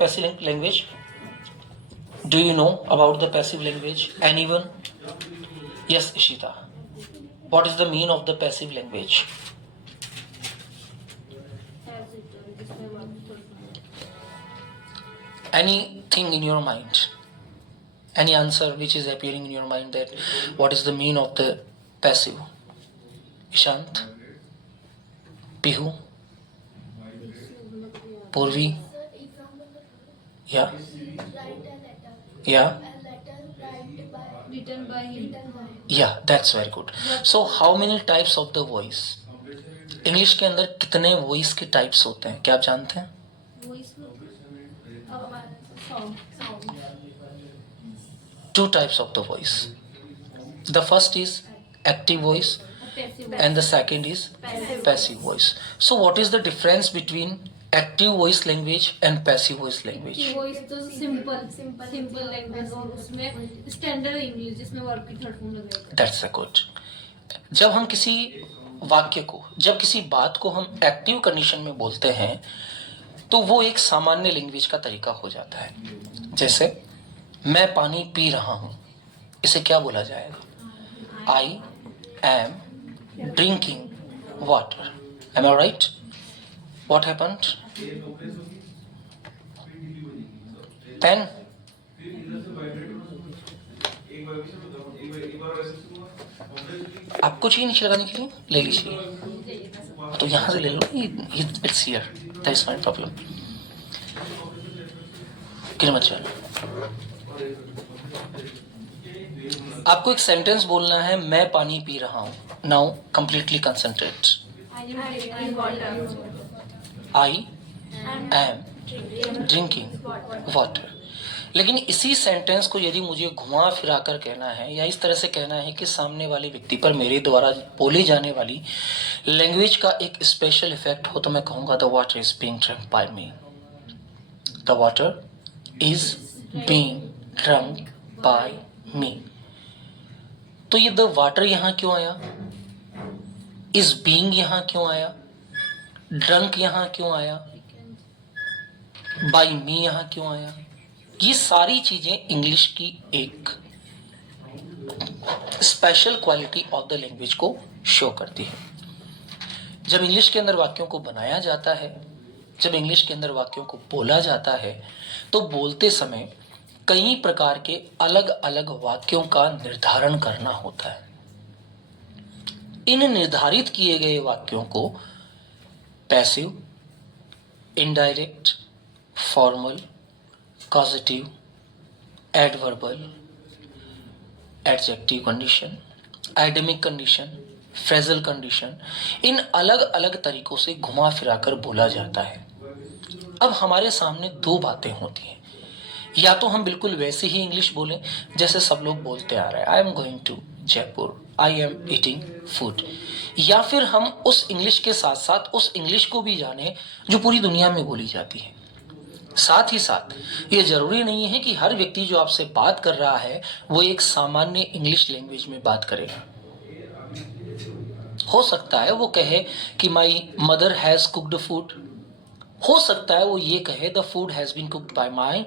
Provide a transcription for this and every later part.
passive language? Do you know about the passive language? Anyone? Yes, Ishita. What is the meaning of the passive language? Anything in your mind? Any answer which is appearing in your mind that what is the meaning of the passive? Ishant? Pihu? Purvi? Yeah? Yeah? Written by him. Yeah, that's very good. So how many types of the voice? English के अंदर कितने voice के types होते हैं, क्या आप जानते हैं? Two types of the voice. The first is active voice and the second is passive voice. So what is the difference between active voice language and passive voice language? Voice तो simple language और उसमें standard English जिसमें verb की third form लगेगा. That's a good. जब हम किसी वाक्य को, जब किसी बात को हम एक्टिव कंडीशन में बोलते हैं तो वो एक सामान्य लैंग्वेज का तरीका हो जाता है. जैसे मैं पानी पी रहा हूं, इसे क्या बोला जाएगा? I am drinking water. Am I right? What happened? Pain. आपको चाहिए नीचे लगाने के लिए, ले लीजिए. तो यहां से ले लो, it's here, that is not problem. गिर मत जाना. आपको एक सेंटेंस बोलना है, मैं पानी पी रहा हूं. Now completely concentrate. I am drinking water. लेकिन इसी सेंटेंस को यदि मुझे घुमा फिरा कर कहना है या इस तरह से कहना है कि सामने वाले व्यक्ति पर मेरे द्वारा बोली जाने वाली लैंग्वेज का एक स्पेशल इफेक्ट हो, तो मैं कहूंगा the water is being drunk by me. The water is being drunk by me. तो ये द वाटर यहां क्यों आया? इज बीइंग यहां क्यों आया? ड्रंक यहां क्यों आया? बाय मी यहां क्यों आया? ये सारी चीजें इंग्लिश की एक special quality of the language को शो करती है. जब इंग्लिश के अंदर वाक्यों को बनाया जाता है, जब इंग्लिश के अंदर वाक्यों को बोला जाता है, तो बोलते समय कई प्रकार के अलग अलग वाक्यों का निर्धारण करना होता है. इन निर्धारित किए गए वाक्यों को passive, indirect, formal, causative, adverbial, adjective condition, idiomatic condition, phrasal condition, इन अलग अलग तरीकों से घुमा फिराकर बोला जाता है. अब हमारे सामने दो बातें होती हैं. या तो हम बिल्कुल वैसे ही इंग्लिश बोलें जैसे सब लोग बोलते आ रहे हैं, I am going to Jaipur, I am eating food. या फिर हम उस इंग्लिश के साथ साथ उस इंग्लिश को भी जाने जो पूरी दुनिया में बोली जाती है. साथ ही साथ ये जरूरी नहीं है कि हर व्यक्ति जो आपसे बात कर रहा है वो एक सामान्य इंग्लिश लैंग्वेज में बात करेगा. हो सकता है वो कहे कि my mother has cooked food. हो सकता है वो ये कहे the food has been cooked by my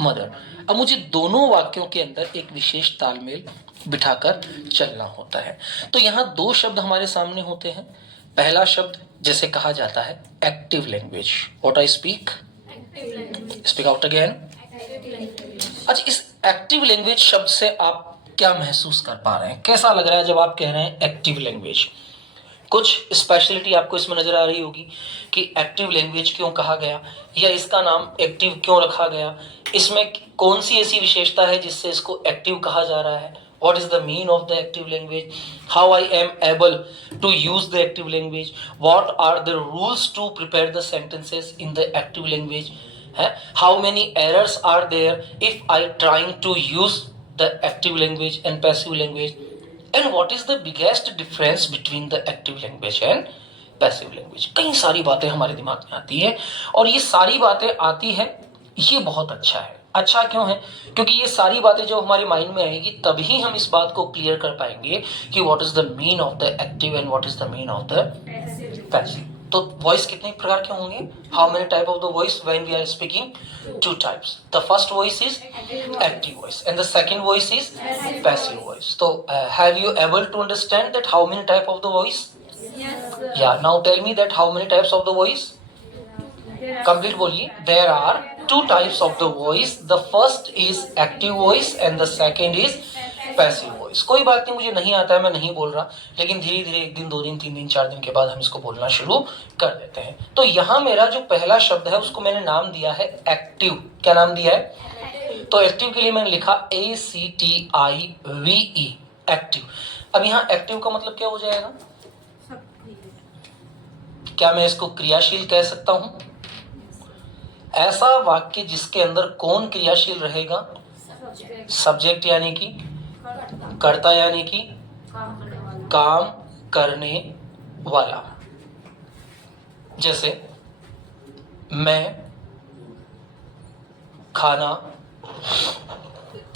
mother. अब मुझे दोनों वाक्यों के अंदर एक विशेष तालमेल बिठाकर चलना होता है. तो यहाँ दो शब्द हमारे सामने होते हैं. पहला शब्द जैसे कहा जाता है active language. What I speak? Speak out again. अच्छा, इस एक्टिव लैंग्वेज शब्द से आप क्या महसूस कर पा रहे हैं? कैसा लग रहा है जब आप कह रहे हैं एक्टिव लैंग्वेज? कुछ स्पेशलिटी आपको इसमें नजर आ रही होगी कि एक्टिव लैंग्वेज क्यों कहा गया या इसका नाम एक्टिव क्यों रखा गया. इसमें कौन सी ऐसी विशेषता है जिससे इसको एक्टिव कहा जा रहा है? What is the meaning of the active language? How I am able to use the active language? What are the rules to prepare the sentences in the active language? How many errors are there if I trying to use the active language and passive language? And what is the biggest difference between the active language and passive language? कई सारी बातें हमारे दिमाग में आती है और ये सारी बातें आती है, ये बहुत अच्छा है. अच्छा क्यों है? क्योंकि ये सारी बातें जो हमारे माइंड में आएगी तभी हम इस बात को क्लियर कर पाएंगे कि what is the mean of the active and what is the mean of the passive. तो वॉइस कितने प्रकार के होंगे? How many type of the voice when we are speaking? Two types. The first voice is active voice and the second voice is passive voice. तो have you able to understand that how many type of the voice? Yes, sir. या now tell me that how many types of the voice? Complete बोलिए. There are two types of the voice. The first is active voice and the second is passive voice. कोई बात नहीं, मुझे नहीं आता है, मैं नहीं बोल रहा, लेकिन धीरे धीरे 1 दिन 2 दिन 3 दिन 4 दिन के बाद हम इसको बोलना शुरू कर देते हैं. तो यहाँ मेरा जो पहला शब्द है उसको मैंने नाम दिया है एक्टिव. क्या नाम दिया है? तो एक्टिव के लिए मैंने लिखा ACTIVE, एक्टिव. अब यहाँ एक्टिव का मतलब क्या हो जाएगा? क्या मैं इसको क्रियाशील कह सकता हूं? ऐसा वाक्य जिसके अंदर कौन क्रियाशील रहेगा? सब्जेक्ट यानी कि कर्ता यानी कि काम करने वाला. जैसे मैं खाना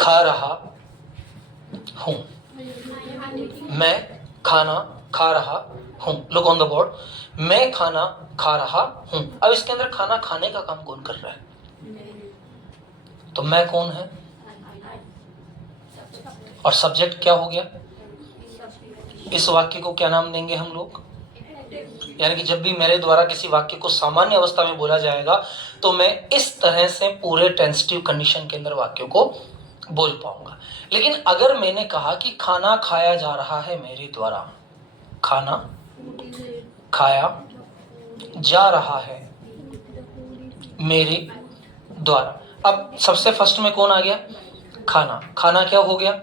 खा रहा हूं. मैं खाना खा रहा हूं. Look on the board. मैं खाना खा रहा हूं. अब इसके अंदर खाना खाने का काम कौन कर रहा है? तो मैं कौन है? और सब्जेक्ट क्या हो गया? इस वाक्य को क्या नाम देंगे हम लोग? यानी कि जब भी मेरे द्वारा किसी वाक्य को सामान्य अवस्था में बोला जाएगा तो मैं इस तरह से पूरे ट्रांजिटिव कंडीशन के अंदर वाक्यों को बोल पाऊंगा. लेकिन अगर मैंने कहा कि खाना खाया जा रहा है मेरे द्वारा, खाना खाया जा रहा है मेरे द्वारा. अब सबसे फर्स्ट में कौन आ गया? खाना. खाना क्या हो गया?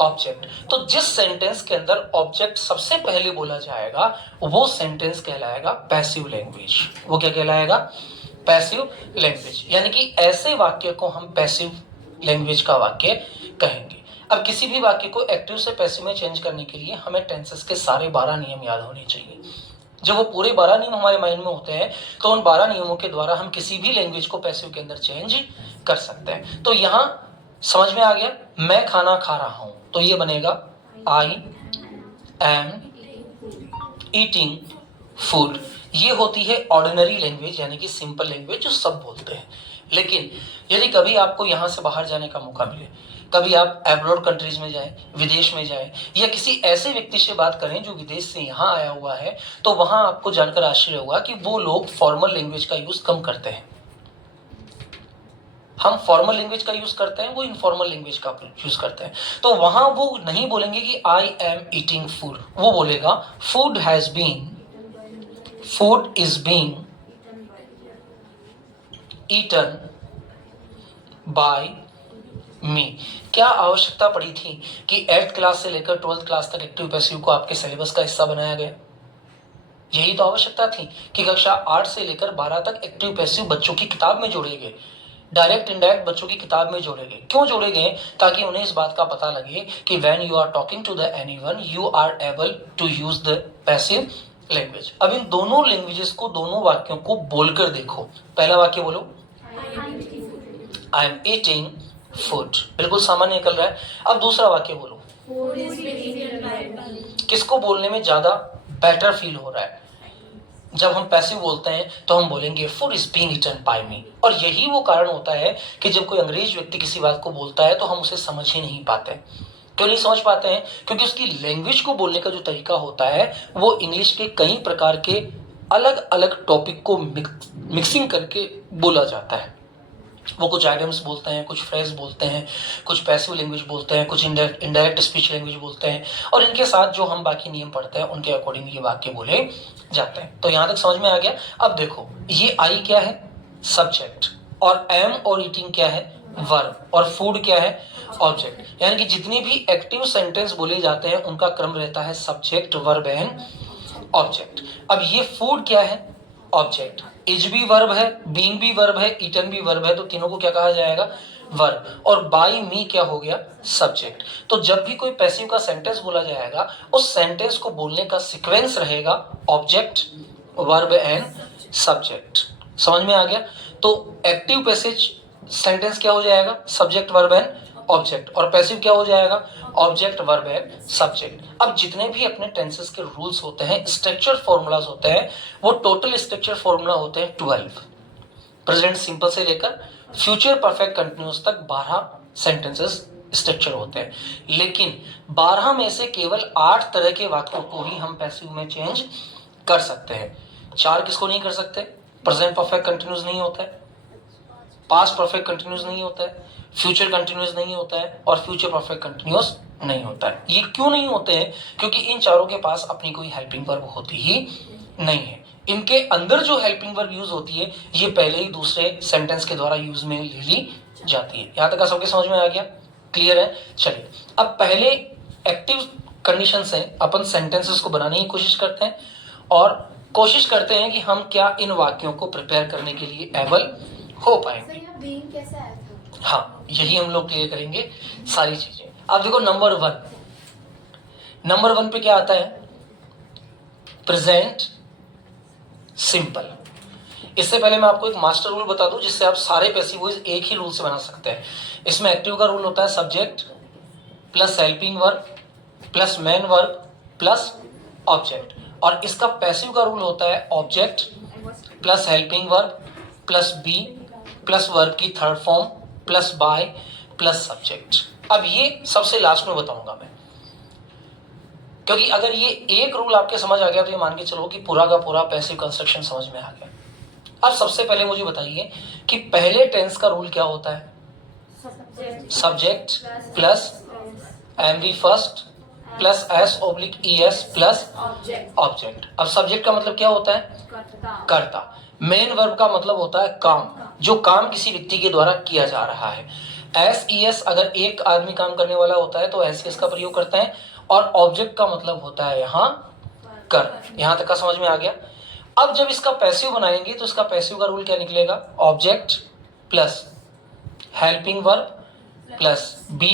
ऑब्जेक्ट. तो जिस सेंटेंस के अंदर ऑब्जेक्ट सबसे पहले बोला जाएगा वो सेंटेंस कहलाएगा पैसिव लैंग्वेज. वो क्या कहलाएगा? Passive language. यानी कि ऐसे वाक्य को हम पैसिव लैंग्वेज का वाक्य कहेंगे. अब किसी भी वाक्य को एक्टिव से पैसिव में चेंज करने के लिए हमें टेंसेस के सारे 12 नियम याद होने चाहिए. जब वो पूरे 12 नियम हमारे माइंड में होते हैं तो उन 12 नियमों के द्वारा हम किसी भी लैंग्वेज को पैसिव के अंदर चेंज कर सकते हैं. तो यहाँ समझ में आ गया. मैं खाना खा रहा हूं तो ये बनेगा आई एम ईटिंग फूड. ये होती है ऑर्डिनरी लैंग्वेज यानी कि सिंपल लैंग्वेज जो सब बोलते हैं. लेकिन यदि कभी आपको यहाँ से बाहर जाने का मौका मिले, कभी आप एब्रॉड कंट्रीज में जाएं, विदेश में जाएं, या किसी ऐसे व्यक्ति से बात करें जो विदेश से यहाँ आया हुआ है, तो वहां आपको जानकर आश्चर्य होगा कि वो लोग फॉर्मल लैंग्वेज का यूज कम करते हैं. हम फॉर्मल लैंग्वेज का यूज करते हैं, वो इनफॉर्मल लैंग्वेज का यूज करते हैं. तो वहां वो नहीं बोलेंगे कि आई एम ईटिंग फूड, वो बोलेगा food has been, food is being eaten by me. क्या आवश्यकता पड़ी थी कि 8th क्लास से लेकर 12th क्लास तक एक्टिव पैसिव को आपके सिलेबस का हिस्सा बनाया गया? यही तो आवश्यकता थी कि कक्षा 8 से लेकर 12 तक एक्टिव पैसिव बच्चों की किताब में जोड़े गए, डायरेक्ट इनडायरेक्ट बच्चों की किताब में जोड़े गए. क्यों जोड़े गए? ताकि उन्हें इस बात का पता लगे कि when you are talking to the anyone you are able to use the passive language. अब इन दोनों लैंग्वेजेस को, दोनों वाक्यों को बोलकर देखो. पहला वाक्य बोलो, आई एम ईटिंग फूड. बिल्कुल सामान्य निकल रहा है. अब दूसरा वाक्य बोलो. किसको बोलने में ज्यादा बेटर फील हो रहा है? जब हम पैसिव बोलते हैं तो हम बोलेंगे food is being eaten by me. और यही वो कारण होता है कि जब कोई अंग्रेज व्यक्ति किसी बात को बोलता है तो हम उसे समझ ही नहीं पाते. क्यों नहीं समझ पाते हैं? क्योंकि उसकी लैंग्वेज को बोलने का जो तरीका होता है वो इंग्लिश के कई प्रकार के अलग अलग टॉपिक को मिक्सिंग करके बोला जाता है. वो कुछ आइटम्स बोलते हैं, कुछ फ्रेज बोलते हैं, कुछ पैसिव लैंग्वेज बोलते हैं, कुछ इनडायरेक्ट स्पीच लैंग्वेज बोलते हैं, और इनके साथ जो हम बाकी नियम पढ़ते हैं उनके अकॉर्डिंग ये वाक्य बोले जाते हैं. तो यहां तक समझ में आ गया. अब देखो, ये आई क्या है? सब्जेक्ट. और एम और ईटिंग क्या है? वर्ब. और फूड क्या है? ऑब्जेक्ट. यानी कि जितने भी एक्टिव सेंटेंस बोले जाते हैं उनका क्रम रहता है सब्जेक्ट, वर्ब एंड ऑब्जेक्ट. अब ये फूड क्या है? ऑब्जेक्ट. इज भी वर्ब है, बीइंग भी वर्ब है, ईटन भी वर्ब है, तो तीनों को क्या कहा जाएगा? वर्ब. और बाय मी क्या हो गया? सब्जेक्ट. तो जब भी कोई पैसिव का सेंटेंस बोला जाएगा उस सेंटेंस को बोलने का सीक्वेंस रहेगा ऑब्जेक्ट, वर्ब एंड सब्जेक्ट. समझ में आ गया? तो एक्टिव पैसेज सेंटेंस क्या हो जाएगा? सब्जेक्ट, वर्ब एंड ऑब्जेक्ट, और पैसिव क्या हो जाएगा, ऑब्जेक्ट वर्ब एंड सब्जेक्ट। अब जितने भी अपने टेंसेस के रूल्स होते हैं, स्ट्रक्चर फॉर्मूलाज होते हैं, वो टोटल स्ट्रक्चर फॉर्मूला होते हैं 12। प्रेजेंट सिंपल से लेकर फ्यूचर परफेक्ट कंटिन्यूअस तक 12 सेंटेंसेस स्ट्रक्चर होते हैं, लेकिन 12 में से केवल 8 तरह के वाक्यों को ही हम पैसिव में चेंज कर सकते हैं। 4 किसको नहीं कर सकते, प्रेजेंट परफेक्ट कंटिन्यूअस नहीं होता है, पास्ट परफेक्ट कंटिन्यूअस नहीं होता है, फ्यूचर कंटिन्यूअस नहीं होता है, और फ्यूचर परफेक्ट कंटिन्यूअस नहीं होता है। ये क्यों नहीं होते हैं, क्योंकि इन चारों के पास अपनी कोई हेल्पिंग वर्ब होती ही नहीं है। इनके अंदर जो हेल्पिंग वर्ब यूज होती है, ये पहले ही दूसरे सेंटेंस के द्वारा यूज में ले ली जाती है। यहां तक का सबके समझ में आ गया, क्लियर है। चलिए अब पहले एक्टिव कंडीशन से अपन सेंटेंसेस को बनाने की कोशिश करते हैं, और कोशिश करते हैं कि हम क्या इन वाक्यों को प्रिपेयर करने के लिए एबल हो पाएंगे। बीइंग कैसे आया था? हाँ, यही हम लोग क्लियर करेंगे सारी चीजें। अब देखो नंबर 1 पे क्या आता है, प्रेजेंट सिंपल। इससे पहले मैं आपको एक मास्टर रूल बता दूं, जिससे आप सारे पैसिव वॉइस एक ही रूल से बना सकते हैं। इसमें एक्टिव का रूल होता है subject plus helping verb plus main verb plus object, और इसका पैसिव का रूल होता है object plus helping verb plus be plus verb की third form plus by plus subject. अब ये सबसे लास्ट में बताऊंगा मैं, क्योंकि अगर ये एक रूल आपके समझ आ गया तो ये मान के चलो कि पूरा का पूरा पैसिव कंस्ट्रक्शन समझ में आ गया। अब सबसे पहले मुझे बताइए कि पहले टेंस का रूल क्या होता है, subject plus MV first plus S oblique ES plus object. अब सब्जेक्ट का मतलब क्या होता है, कर्ता। मेन वर्ब का मतलब होता है काम, जो काम किसी व्यक्ति के द्वारा किया जा रहा है। एस ई एस अगर एक आदमी काम करने वाला होता है तो एस एस का प्रयोग करते हैं, और ऑब्जेक्ट का मतलब होता है यहाँ कर। यहां तक का समझ में आ गया। अब जब इसका पैसिव बनाएंगे तो इसका पैसिव का रूल क्या निकलेगा, object plus helping verb plus be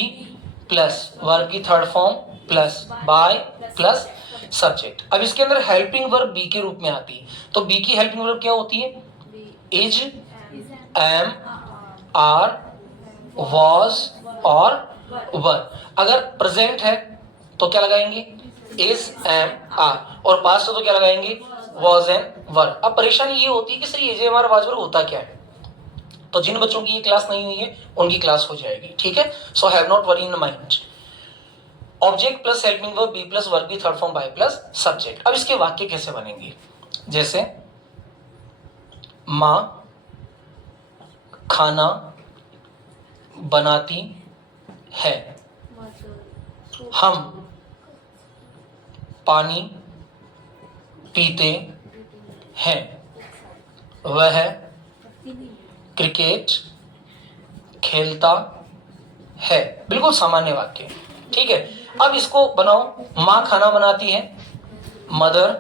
plus verb की third form plus by plus subject. अब इसके अंदर हेल्पिंग वर्ब बी के रूप में आती है, तो बी की हेल्पिंग वर्ब क्या होती है, इज, एम, आर, वॉज और वर। अगर प्रेजेंट है तो क्या लगाएंगे, इज, एम, आर, और पास्ट है तो क्या लगाएंगे, वॉज एंड वर। अब परेशानी ये होती है कि sir is, am, are, was, were होता क्या है, तो जिन बच्चों की ये क्लास नहीं हुई है उनकी क्लास हो जाएगी, ठीक है। So have not worry in mind. Object plus helping verb be plus verb की third form by plus subject. अब इसके वाक्य कैसे बनेंगे, जैसे माँ खाना बनाती है, हम पानी पीते हैं, वह क्रिकेट खेलता है। बिल्कुल सामान्य वाक्य, ठीक है। अब इसको बनाओ, माँ खाना बनाती है, मदर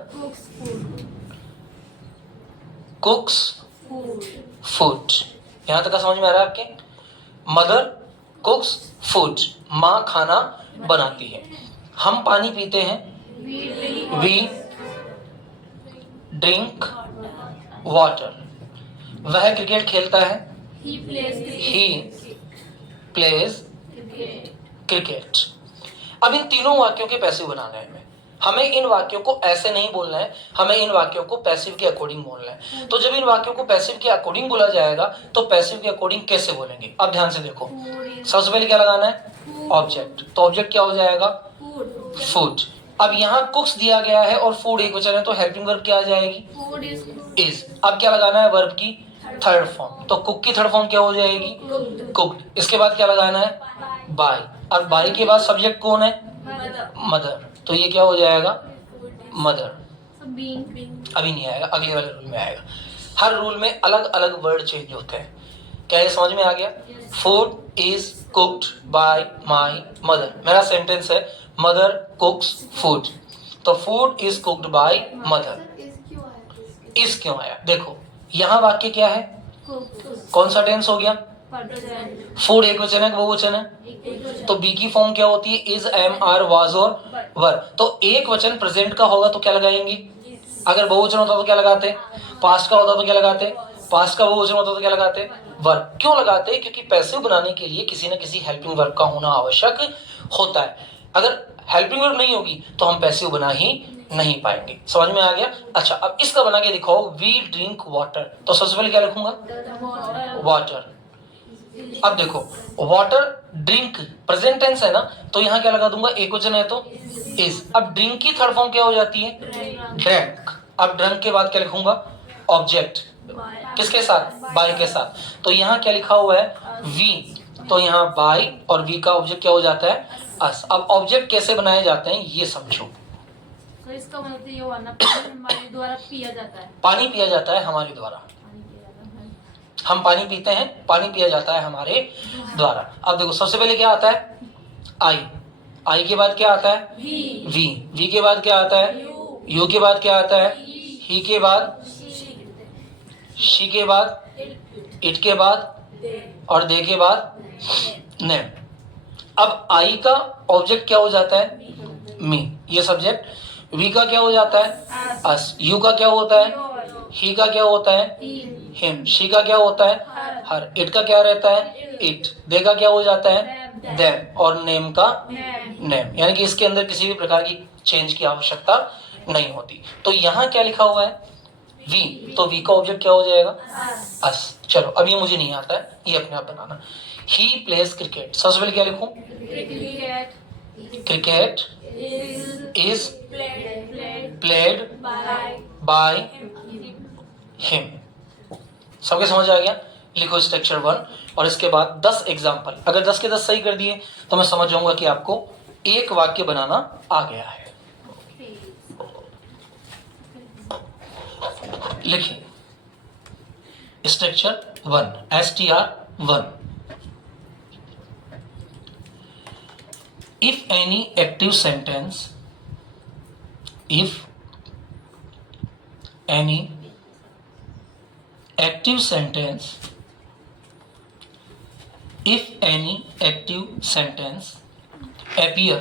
कुक्स फूड। यहां तक का समझ में आ रहा है आपके, मदर कुक्स फूड, माँ खाना बनाती है, हम पानी पीते हैं, वी ड्रिंक वाटर, वह क्रिकेट खेलता है, ही प्लेज क्रिकेट। अब इन तीनों वाक्यों के पैसिव बनाना है हमें इन वाक्यों को ऐसे नहीं बोलना है, हमें इन वाक्यों को पैसिव के अकॉर्डिंग बोलना है। तो जब इन वाक्यों को पैसिव के अकॉर्डिंग बोला जाएगा तो पैसिव के अकॉर्डिंग कैसे बोलेंगे, अब ध्यान से देखो। सबसे पहले क्या लगाना है, ऑब्जेक्ट, तो ऑब्जेक्ट क्या हो जाएगा, फूड। अब यहाँ कुक्स दिया गया है और फूड एक वचन है, तो हेल्पिंग वर्ब क्या आ जाएगी, इज। अब क्या लगाना है, वर्ब की थर्ड फॉर्म, तो कुक की थर्ड फॉर्म क्या हो जाएगी, कुक्ड। इसके बाद क्या लगाना है, बाय, और बाय के बाद सब्जेक्ट कौन है, मदर, तो ये क्या हो जाएगा, मदर। अभी नहीं आएगा, अगले वाले रूल में आएगा। हर रूल में अलग अलग वर्ड चेंज होते हैं। क्या ये समझ में आ गया, food is cooked bye my mother. मेरा सेंटेंस है मदर कुक्स फूड, तो food is cooked by mother. इस क्यों आया, देखो यहाँ वाक्य क्या है, कौन सा टेंस हो गया, फूड एक वचन है, वो वचन है, तो बी की फॉर्म क्या होती है, इज, एम, आर, वाज और वर। तो एक वचन प्रेजेंट का होगा तो क्या लगाएंगे, अगर बहुवचन होता तो क्या लगाते, पास्ट का होता तो क्या लगाते, पास्ट का बहुवचन होता तो क्या लगाते? वर्ब। क्यों लगाते? क्योंकि पैसिव बनाने के लिए किसी न किसी हेल्पिंग वर्ब का होना आवश्यक होता है। अगर हेल्पिंग वर्ब नहीं होगी तो हम पैसिव बना ही नहीं पाएंगे। समझ में आ गया? अच्छा, अब इसका बना के दिखाओ, वी ड्रिंक वाटर। तो सबसे पहले क्या लिखूंगा? वाटर। अब देखो, वाटर ड्रिंक प्रेजेंट टेंस है ना, तो यहाँ क्या लगा दूंगा? एक वचन है तो इज। अब ड्रिंक की थर्ड फॉर्म क्या हो जाती है? ड्रैंक। अब ड्रंक के बाद क्या लिखूंगा? ऑब्जेक्ट। किसके साथ? बाय के साथ। तो यहाँ क्या लिखा हुआ है? वी। तो यहाँ बाय और वी का ऑब्जेक्ट क्या हो जाता है? अस। अब ऑब्जेक्ट कैसे बनाए जाते हैं ये समझो। तो इसका मतलब ये हुआ ना, पानी हमारे द्वारा पिया जाता है। पानी पिया जाता है हमारे द्वारा। हम पानी पीते हैं, पानी पिया जाता है हमारे द्वारा। अब देखो, सबसे पहले क्या आता है? आई। आई के बाद क्या आता है? वी। वी के बाद क्या आता है? यू के बाद क्या आता है? ही के बाद, शी के बाद, इट के बाद और दे के बाद ने। अब आई का ऑब्जेक्ट क्या हो जाता है? मी, ये सब्जेक्ट। वी का क्या हो जाता है? अस। यू का क्या होता है? ही का क्या होता है? हिम। शी का क्या होता है? हर। इट का क्या रहता है? इट। दे का क्या हो जाता है? देम। और नेम का नेम। यानी कि इसके अंदर किसी भी प्रकार की चेंज की आवश्यकता नहीं होती। तो यहाँ क्या लिखा हुआ है? वी। तो वी का ऑब्जेक्ट क्या हो जाएगा? अस। चलो, अब ये मुझे नहीं आता है, ये अपने आप बनाना। He plays cricket. सबसे पहले क्या लिखूं? Cricket is played by him. सबके समझ आ गया? लिखो स्ट्रक्चर 1 और इसके बाद 10 एग्जाम्पल। अगर 10 के 10 सही कर दिए तो मैं समझ जाऊंगा कि आपको एक वाक्य बनाना आ गया है। लिखिए structure 1, STR1। If any active sentence, if any active sentence, if any active sentence appear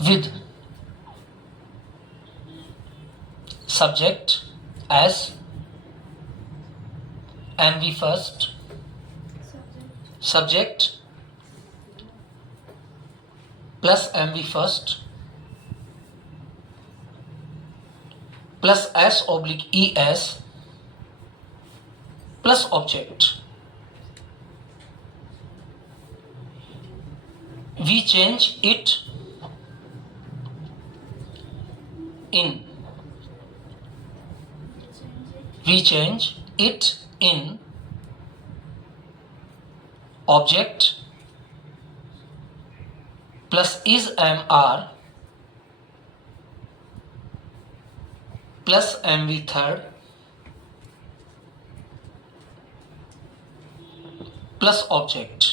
with subject as MV first, subject plus MV first plus S/ES plus object, we change it in, we change it in object plus is MR plus MV third plus object.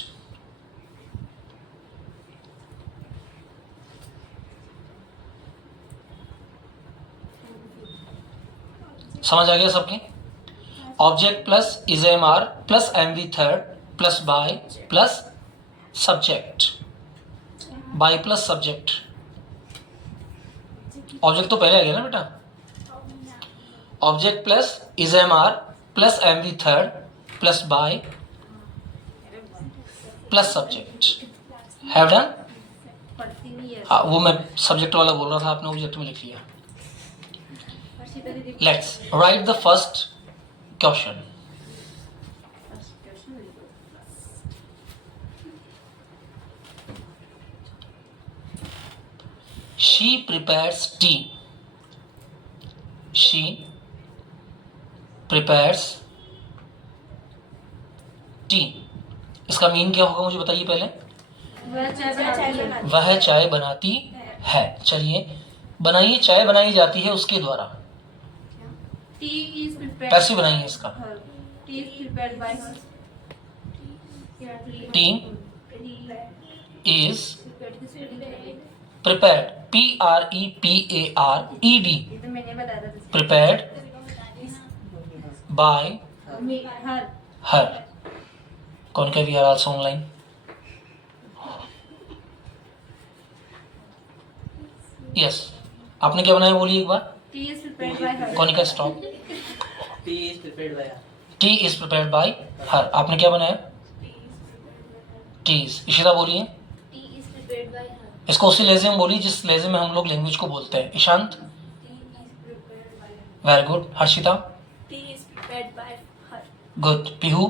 समझ आ गया सबके? Object plus is MR plus MV third plus by plus subject, by plus subject. Object तो पहले आ गया ना बेटा? Object plus is MR plus MV third plus by plus subject. Have done? हाँ, वो मैं सब्जेक्ट वाला बोल रहा था, आपने ऑब्जेक्ट में लिख लिया। Let's write the first question. She prepares tea. She prepares tea. इसका मीन क्या होगा मुझे बताइए पहले। वह चाय बनाती है। चलिए बनाइए, चाय बनाई जाती है उसके द्वारा। पैसिव बनाइए इसका। T is prepared, PREPARED, prepared by her. कौन कह? We are also online. Yes. आपने क्या बनाया बोलिए एक बार। Tea is prepared by her. Kanika stop. Tea is prepared by her. Tea is prepared by her. आपने क्या बनाया? टीज. इशिता बोलिए. Tea is prepared by her. इसको उसी लहजे में बोलिए जिस लहजे में हम लोग लैंग्वेज को बोलते हैं. Ishant. Tea is prepared by her. Very good. Harshita. Tea is prepared by her. Good. Pihu.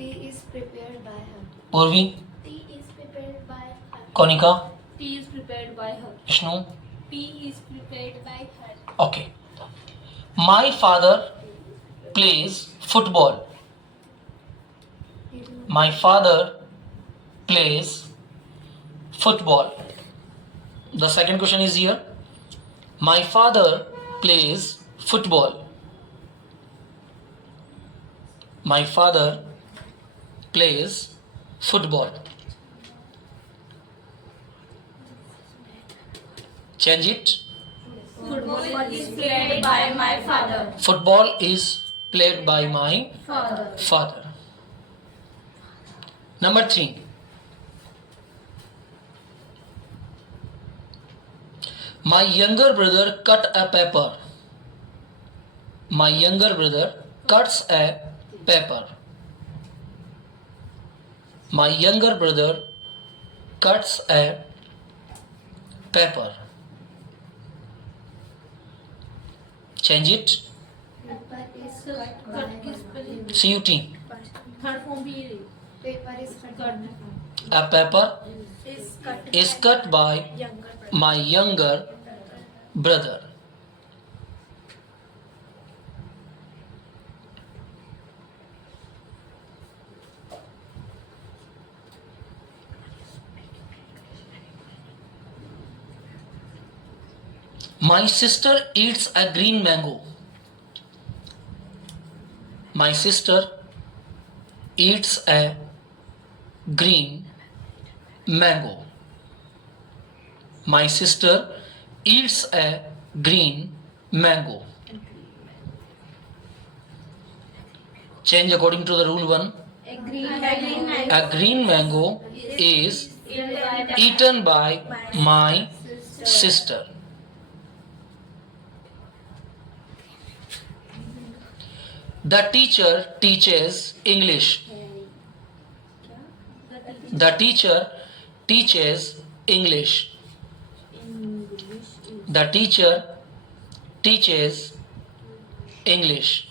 Tea is prepared by her. पूर्वी. Tea is prepared by her. Kanika. Tea is prepared by her. Vishnu. Tea is prepared by her. Okay. My father plays football. My father plays football. The second question is here. My father plays football. My father plays football. Change it. Football is played by my father. Football is played by my Father. father. Number 3. My younger brother cut a pepper. My younger brother cuts a pepper. My younger brother cuts a pepper. Change it. Paper is cut by. CUT. Third form भी ये. Paper is cut. A pepper Is cut is cut by younger brother. my younger brother. My sister eats a green mango. My sister eats a green mango. My sister eats a green mango. Change according to the rule 1. A green mango is eaten by my sister. The teacher teaches English. The teacher teaches English. The teacher teaches English.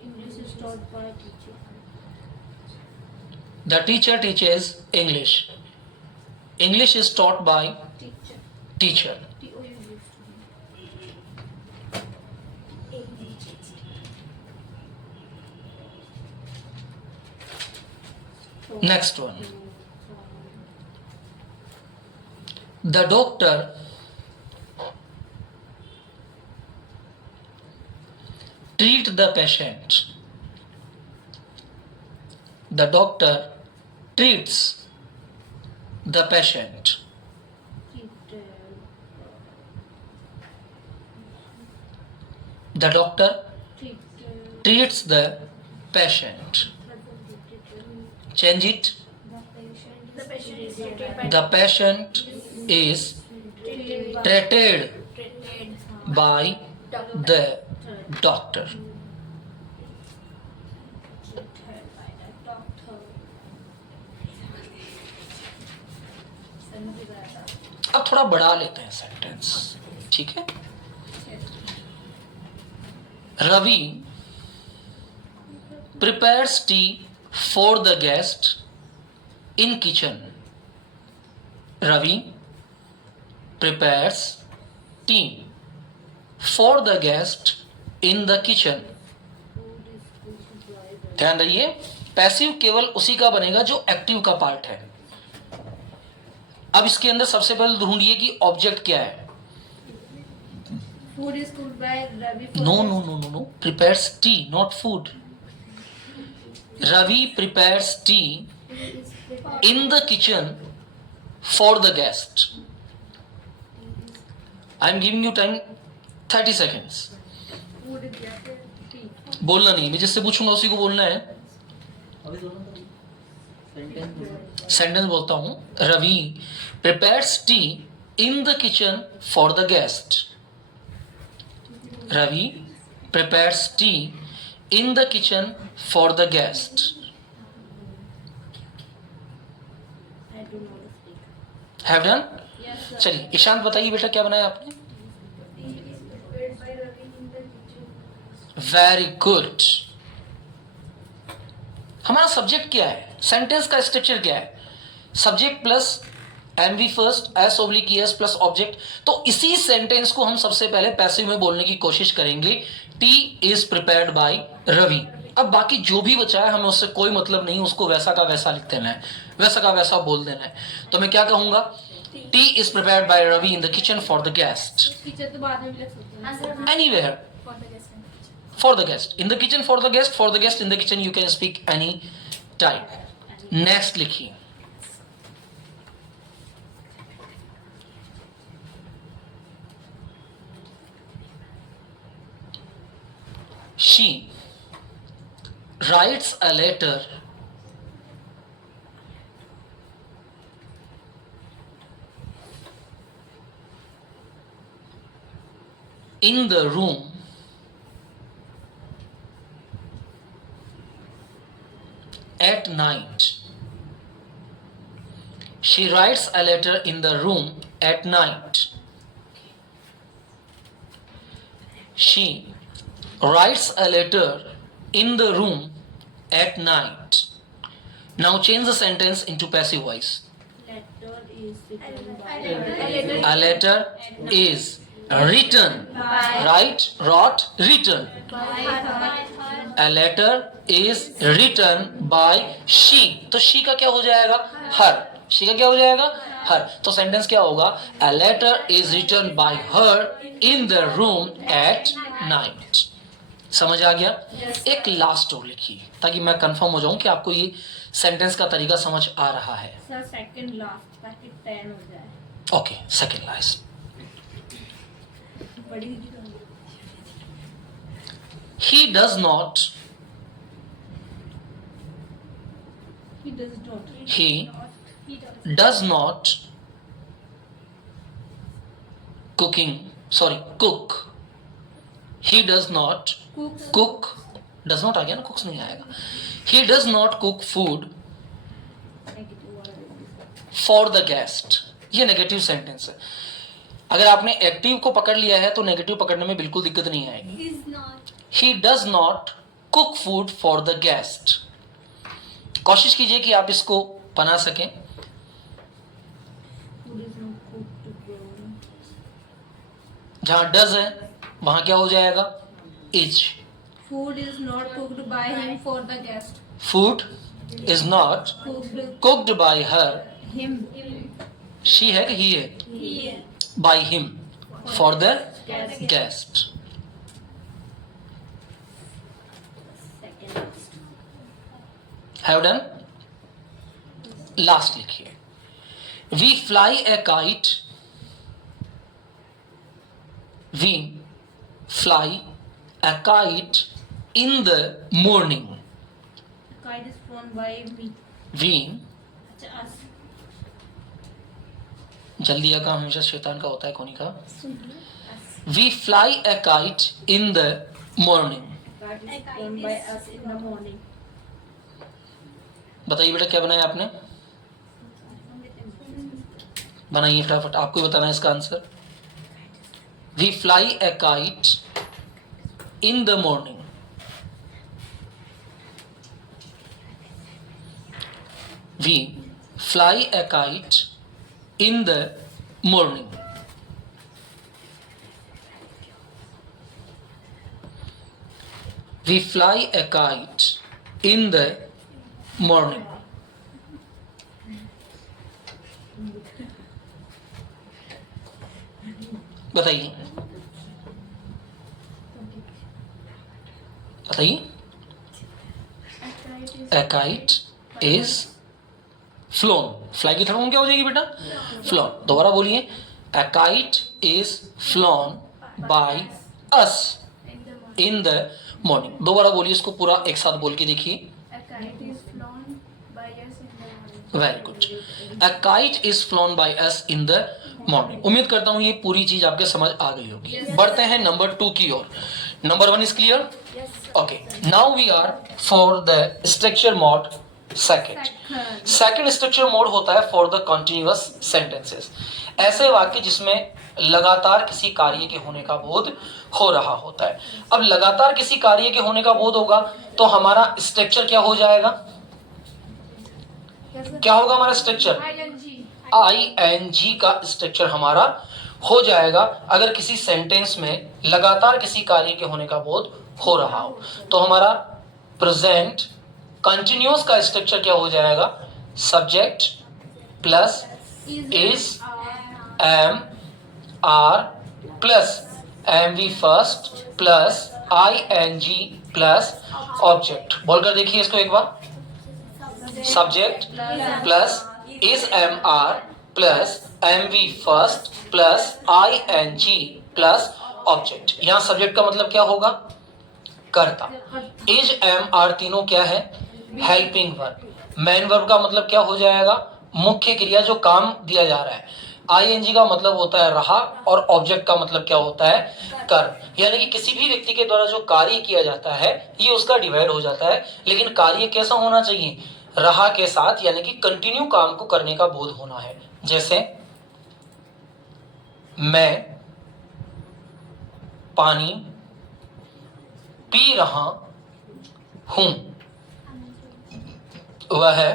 English is taught by teacher. The teacher teaches English. English is taught by Teacher. teacher. Next one. The doctor treat the patient. The doctor treats the patient. The doctor treats the patient. Change it. The patient is treated by The patient is treated by the doctor. अब थोड़ा बढ़ा लेते हैं sentence. ठीक है. Ravi prepares tea for the guest in kitchen. Ravi prepares tea for the guest in the kitchen. ध्यान रहिए, passive केवल उसी का बनेगा जो एक्टिव का पार्ट है. अब इसके अंदर सबसे पहले ढूंढिए कि ऑब्जेक्ट क्या है. Food is cooked by Ravi. No. Prepares tea, not food. Ravi prepares tea in the kitchen for the guest. I am giving you time 30 seconds. Food is tea. बोलना नहीं, मैं जिससे पूछूंगा उसी को बोलना है. अभी दोनों सेंटेंस सेंटेंस बोलता हूं. Ravi prepares tea in the kitchen for the guest. Ravi prepares tea in the kitchen for the guest. I do not speak. Have done? Yes, sir. चलिए ईशांत बताइए बेटा क्या बनाया आपने? Very good. हमारा सब्जेक्ट क्या है? सेंटेंस का स्ट्रक्चर क्या है? Subject plus MV first, s oblique es plus object. तो इसी सेंटेंस को हम सबसे पहले पैसिव में बोलने की कोशिश करेंगे. Tea is prepared by Ravi. अब बाकी जो भी बचा है हमें उससे कोई मतलब नहीं, उसको वैसा का वैसा लिख देना है, वैसा का वैसा बोल देना है. तो मैं क्या कहूंगा? Tea is prepared by Ravi in the kitchen for the guest. Teacher तो बाद में भी लिख सकते हैं. Anywhere for the guest. In the kitchen for the guest. For the guest in the kitchen you can speak any type. Next लिखिए. She writes a letter in the room at night. She writes a letter in the room at night. She writes a letter in the room at night. Now change the sentence into passive voice. A letter is written. Right? Wrought, written. A letter is written by she. तो she का क्या हो जाएगा? Her. she का क्या हो जाएगा? her. तो सेंटेंस क्या होगा? A letter is written by her in the room at night. समझ आ गया? एक लास्ट और लिखिए ताकि मैं कंफर्म हो जाऊं कि आपको ये सेंटेंस का तरीका समझ आ रहा है. सर सेकंड लास्ट ताकि 10 हो जाए. Okay, second last. बड़ी He does not. he does not. He He does. does not cook. He does not Cooks. cook. Does not आ गया ना, cooks नहीं आएगा. He does not cook food for the guest. ये negative sentence है. अगर आपने active को पकड़ लिया है तो नेगेटिव पकड़ने में बिल्कुल दिक्कत नहीं आएगी. Is not. He does not cook food for the guest. कोशिश कीजिए कि आप इसको बना सकें. Food is not cooked to go. जहां डज है वहां क्या हो जाएगा? Is. Food is not cooked by him for the guest. Food is not Cooked cooked by her. him. She है कि ही है? He. By him for the Guest. Guest. Second last. Have done. Last लिखिए. We fly a kite. We fly a kite in the morning. Kite is flown by me. We. अच्छा us. जल्दी का काम हमेशा शैतान का होता है, कोनी का. Us. We fly a kite in the morning. Kite is flown by us in the morning. बताइए बेटा क्या बनाया आपने? बनाइए फटाफट, आपको ही बताना है इसका answer. We fly a kite in the morning. We fly a kite in the morning. We fly a kite in the morning. बताइए बताइए. A kite is flown. Fly की थर्ड क्या हो जाएगी बेटा? फ्लोन. दोबारा बोलिए. A kite is flown by us in the morning. दोबारा बोलिए इसको पूरा एक साथ बोल के देखिए. A kite is flown by us in the morning. Very good. A kite is flown by us in the morning. उम्मीद करता हूं ये पूरी चीज आपके समझ आ गई होगी। बढ़ते हैं नंबर 2 की ओर। Number 1 is clear? Okay, now we are for the structure mode second. Second structure mode होता है फॉर द कंटिन्यूअस सेंटेंसेस, ऐसे वाक्य जिसमें लगातार किसी कार्य के होने का बोध हो रहा होता है। अब लगातार किसी कार्य के होने का बोध होगा तो हमारा स्ट्रक्चर क्या हो जाएगा? क्या होगा हमारा स्ट्रक्चर? ING का स्ट्रक्चर हमारा हो जाएगा अगर किसी सेंटेंस में लगातार किसी कार्य के होने का बोध हो रहा हो। तो हमारा प्रेजेंट कंटिन्यूअस का स्ट्रक्चर क्या हो जाएगा? Subject plus is, am, are plus MV first plus ING plus object. बोलकर देखिए इसको एक बार। Subject plus is, am, are plus MV first plus ING plus object. यहां सब्जेक्ट का मतलब क्या होगा? कर्ता। इज, एम, आर तीनों क्या है? Helping verb. मेन वर्ब का मतलब क्या हो जाएगा? मुख्य क्रिया, जो काम दिया जा रहा है। ING का मतलब होता है रहा और ऑब्जेक्ट का मतलब क्या होता है? कर्म। यानी कि किसी भी व्यक्ति के द्वारा जो कार्य किया जाता है ये उसका डिवाइड हो जाता है, लेकिन कार्य कैसा होना चाहिए? रहा के साथ, यानी कि कंटिन्यू काम को करने का बोध होना है। जैसे मैं पानी पी रहा हूं, वह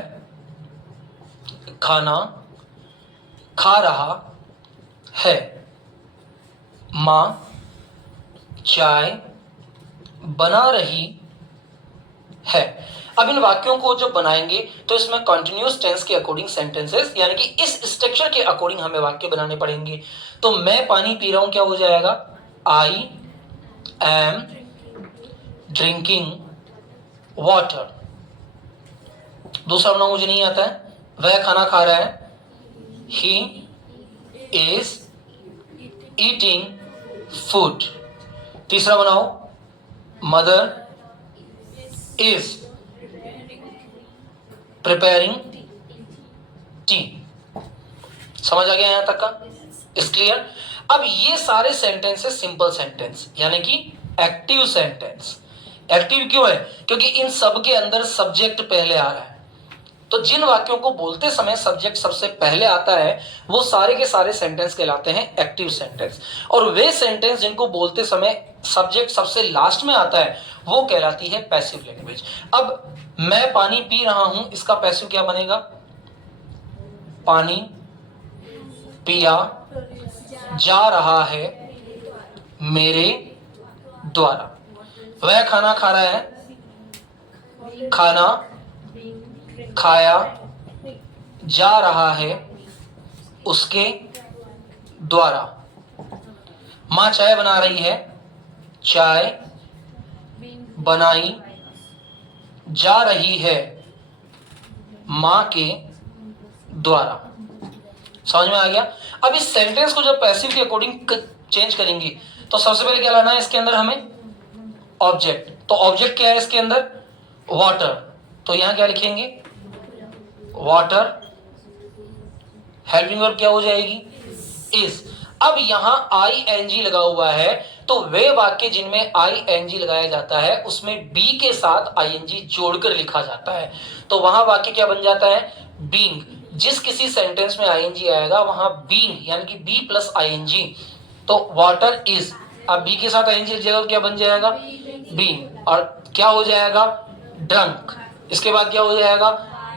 खाना खा रहा है, मां चाय बना रही है। अब इन वाक्यों को जब बनाएंगे तो इसमें कंटिन्यूअस टेंस के अकॉर्डिंग सेंटेंसेस, यानी कि इस स्ट्रक्चर के अकॉर्डिंग हमें वाक्य बनाने पड़ेंगे। तो मैं पानी पी रहा हूं, क्या हो जाएगा? I am drinking water. दूसरा बनाओ, मुझे नहीं आता है। वह खाना खा रहा है, ही इज ईटिंग फूड। तीसरा बनाओ, मदर इज प्रिपेयरिंग टी। समझ आ गया यहां तक का? Is clear? अब ये सारे सेंटेंसेस सिंपल सेंटेंस, यानी कि एक्टिव सेंटेंस। एक्टिव क्यों है? क्योंकि इन सब के अंदर सब्जेक्ट पहले आ रहा है। तो जिन वाक्यों को बोलते समय सब्जेक्ट सबसे पहले आता है वो सारे के सारे सेंटेंस कहलाते हैं एक्टिव सेंटेंस, और वे सेंटेंस जिनको बोलते समय सब्जेक्ट सबसे लास्ट में आता है वो कहलाती है पैसिव लैंग्वेज। अब मैं पानी पी रहा हूं, इसका पैसिव क्या बनेगा? पानी पिया जा रहा है मेरे द्वारा। वह खाना खा रहा है, खाना खाया जा रहा है उसके द्वारा। मां चाय बना रही है, चाय बनाई जा रही है मां के द्वारा। समझ में आ गया? अब इस सेंटेंस को जब पैसिव के अकॉर्डिंग चेंज करेंगे तो सबसे पहले क्या लाना है इसके अंदर? हमें ऑब्जेक्ट। तो ऑब्जेक्ट क्या है इसके अंदर? वाटर। तो यहां क्या लिखेंगे? वाटर। हेल्पिंग वर्ब क्या हो जाएगी? इज। अब यहां ING लगा हुआ है, तो वे वाक्य जिनमें ING लगाया जाता है उसमें बी के साथ ING जोड़कर लिखा जाता है। तो वहां वाक्य क्या बन जाता है? बीइंग। जिस किसी सेंटेंस में ING आएगा वहां बीइंग, यानी कि बी प्लस ING। तो वाटर इज, अब बी के साथ ING जगह क्या बन जाएगा? बीइंग। और क्या हो जाएगा? ड्रंक। इसके बाद क्या हो जाएगा?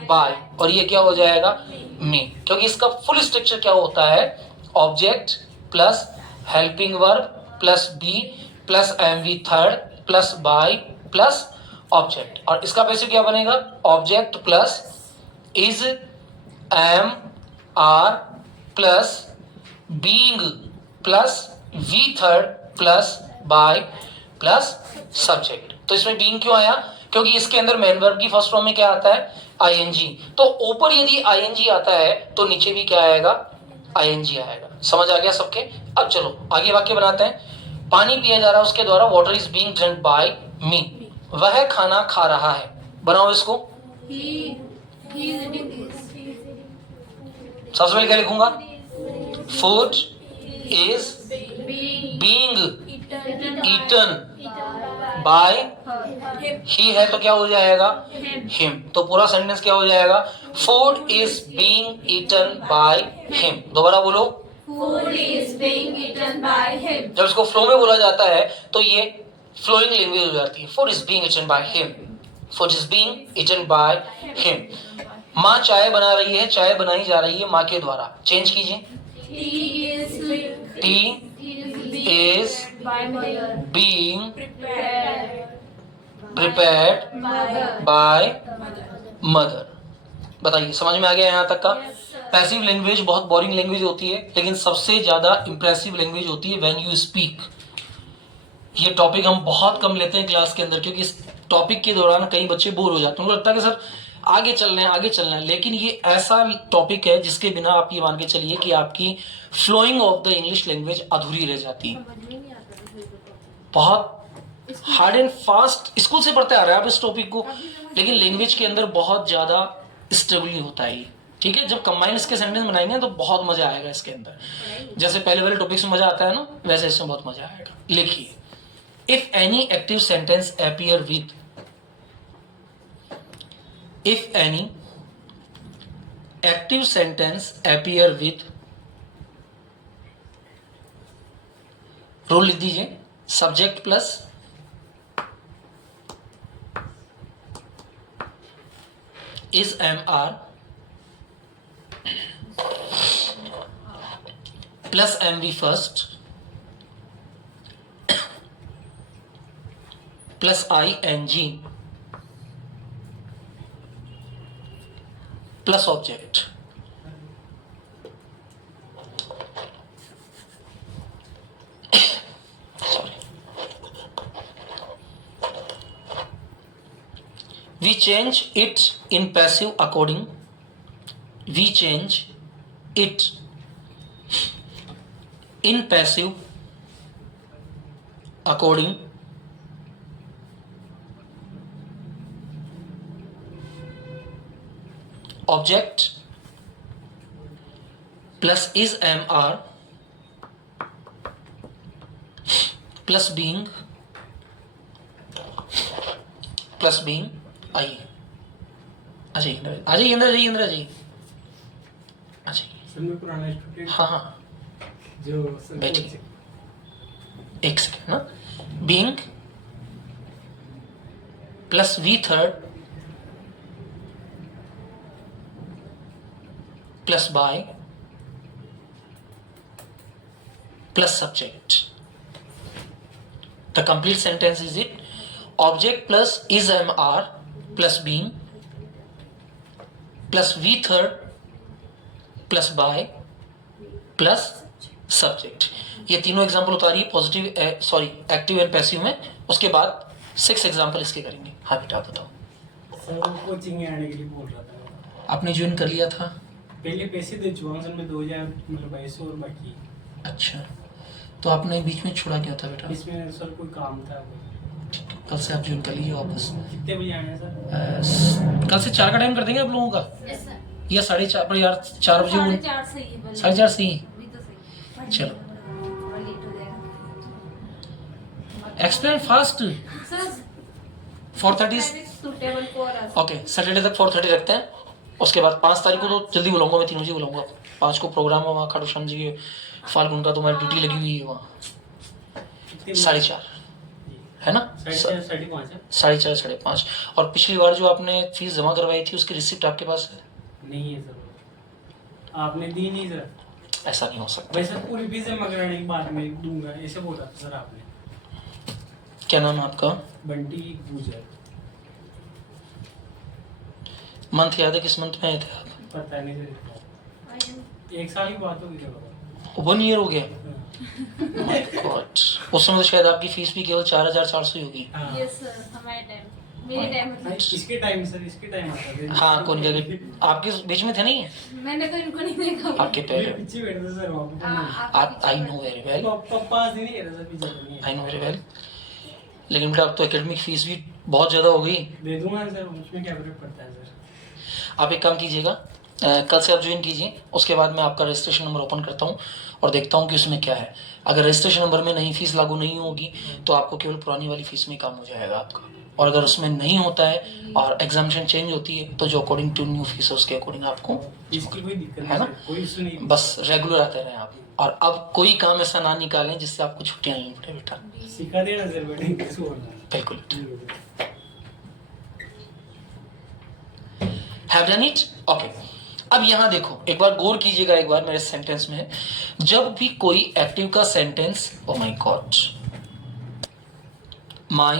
बाय। और ये क्या हो जाएगा? मी। क्योंकि इसका फुल स्ट्रक्चर क्या होता है? Object plus helping verb plus be plus MV third plus by plus object. और इसका पैसिव क्या बनेगा? Object plus is, am, are plus being plus V third plus by plus subject. तो इसमें बीइंग क्यों आया? क्योंकि इसके अंदर मेन वर्ब की फर्स्ट फॉर्म में क्या आता है? ING। तो ऊपर यदि ING आता है तो नीचे भी क्या आएगा? ING आएगा। समझ आ गया सबके? अब चलो आगे वाक्य बनाते हैं। पानी पिया जा रहा है उसके द्वारा, water is being drunk by me. वह खाना खा रहा है, बनाओ इसको। He is eating this. सबसे पहले क्या लिखूंगा? Food is being eaten by he है तो क्या हो जाएगा हिम। तो पूरा सेंटेंस क्या हो जाएगा, food is being eaten by him. दोबारा बोलो, Food is being eaten by him. जब इसको फ्लो में बोला जाता है तो ये फ्लोइंग लैंग्वेज हो जाती है। Food is being eaten by him, food is being eaten by him. माँ चाय बना रही है, चाय बनाई जा रही है माँ के द्वारा। चेंज कीजिए, Tea tea is is by mother. Being Prepared prepared mother. By mother. बताइए समझ में आ गया यहाँ तक का। Yes, sir. पैसिव लैंग्वेज बहुत बोरिंग लैंग्वेज होती है, लेकिन सबसे ज्यादा इंप्रेसिव लैंग्वेज होती है व्हेन यू स्पीक। ये टॉपिक हम बहुत कम लेते हैं क्लास के अंदर, क्योंकि इस टॉपिक के दौरान कई बच्चे बोर हो जाते हैं। उनको लगता है कि सर आगे चलना है, लेकिन ये ऐसा टॉपिक है जिसके बिना आप ये मान के चलिए कि आपकी flowing of the English language अधूरी रह जाती है। समझ में नहीं आता था कोई तो। बहुत हार्ड एंड फास्ट स्कूल से पढ़ते आ रहे हैं आप इस टॉपिक को, लेकिन लैंग्वेज के अंदर बहुत ज्यादा स्टेबली होता है ये। ठीक है, जब कंबाइन इसके सेंटेंस बनाएंगे तो बहुत मजा आएगा इसके अंदर। जैसे पहले वाले टॉपिक्स में मजा आता है ना, वैसे इसमें बहुत मजा आएगा। लिखिए, if any active sentence appear with, if any active sentence appear with, rule लिख दीजिए, subject plus is MR plus MV first plus ING plus object. Sorry. We change it in passive according. We change it in passive according object plus is MR plus being आइए आ जाइए इंद्र, आ जाइए इंद्र, जाइए इंद्र, जाइए आ जाइए। Sir मैं पुराना student हाँ हाँ जो सर बैठिए, एक सेकेंड ना। Being plus V third plus by plus subject. The complete sentence is it object plus is MR plus being plus V third plus by plus subject। ये तीनों एग्जाम्पल उतारिए positive sorry active and passive में। उसके बाद 6 example इसके करेंगे। हाँ बेटा बताओ। सर वो कोचिंग में आने के लिए बोल रहा था। आपने ज्वाइन कर लिया था? पहले पैसे दे चुका हूँ सर मैं 2000 मतलब 2200 और बाकी। अच्छा, तो आपने बीच में छोड़ा क्या था बेटा? इसमें सर कोई काम था। ठीक है, कल से आप ज्वाइन कर लीजिए वापस। कितने बजे आए हैं सर? कल से 4 का टाइम कर देंगे आप लोगों का, Yes, sir. या 4:30 पर यार 4 बजे? 4:30 सही है भले। 4:30 सही है। अभी तो सही। चलो। थोड़ा लेट हो जाएगा। Explain fast. Sir, 4:30 that is suitable for us. Okay, Saturday तक 4:30 रखते हैं। उसके बाद 5 तारीख को तो जल्दी बुलाऊंगा मैं, 3 बजे बुलाऊंगा। 5 को प्रोग्राम है वहाँ खाटू श्याम जी फाल्गुन का, तुम्हारी ड्यूटी लगी हुई है वहाँ। 4:30 है ना? 4:30 4:30 5:30। और पिछली बार जो आपने फीस जमा करवाई थी उसकी रिसिप्ट आपके पास है? नहीं है सर, आपने दी नहीं सर। ऐसा नहीं हो सकता। वैसे पूरी फीस जमा कराने के बाद में दूंगा ऐसे बोला था सर आपने। क्या नाम है आपका? बंटी गुजर। मंथ याद है किस मंथ में आए थे आप? पता नहीं सर, 1 साल की बात होगी सर। 1 ईयर हो गया। माय गॉड, उस समय तो शायद आपकी फीस भी केवल 4,400 ही होगी। हाँ। Yes, sir. हमारे टाइम, मेरे टाइम में। इसके टाइम सर, इसके टाइम आता था। हाँ, कौन क्या आपके बीच में थे नहीं है? मैंने तो इनको नहीं देखा। आपके पहले। पीछे बैठे थे सर वहाँ पे। आई नो वेरी वेल, पास ही नहीं रहा सर पीछे तो नहीं है। I know very well. लेकिन बेटा अब तो एकेडमिक फीस भी बहुत ज़्यादा हो गई। दे दूंगा सर, उसमें क्या फर्क पड़ता है सर। आप एक काम कीजिएगा, कल से आप ज्वाइन कीजिए, उसके बाद मैं आपका रजिस्ट्रेशन नंबर ओपन करता हूँ और देखता हूँ कि उसमें क्या है। अगर रजिस्ट्रेशन नंबर में नई फीस लागू नहीं होगी तो आपको केवल पुरानी वाली फीस में काम हो जाएगा आपका, और अगर उसमें नहीं होता है और एग्जामिनेशन चेंज होती है तो जो अकॉर्डिंग टू न्यू फीस है उसके अकॉर्डिंग आपको, इसकी कोई दिक्कत है ना, नहीं, कोई इशू नहीं। बस रेगुलर आते रहें आप। और अब कोई काम ऐसा ना निकालें जिससे आपको छुट्टियां नहीं पड़े बेटा। सिखा देना सर बेटे, किसको बोलना है। बिल्कुल। Have done it, okay. अब यहां देखो, एक बार गौर कीजिएगा एक बार मेरे सेंटेंस में। जब भी कोई एक्टिव का sentence, oh my God, my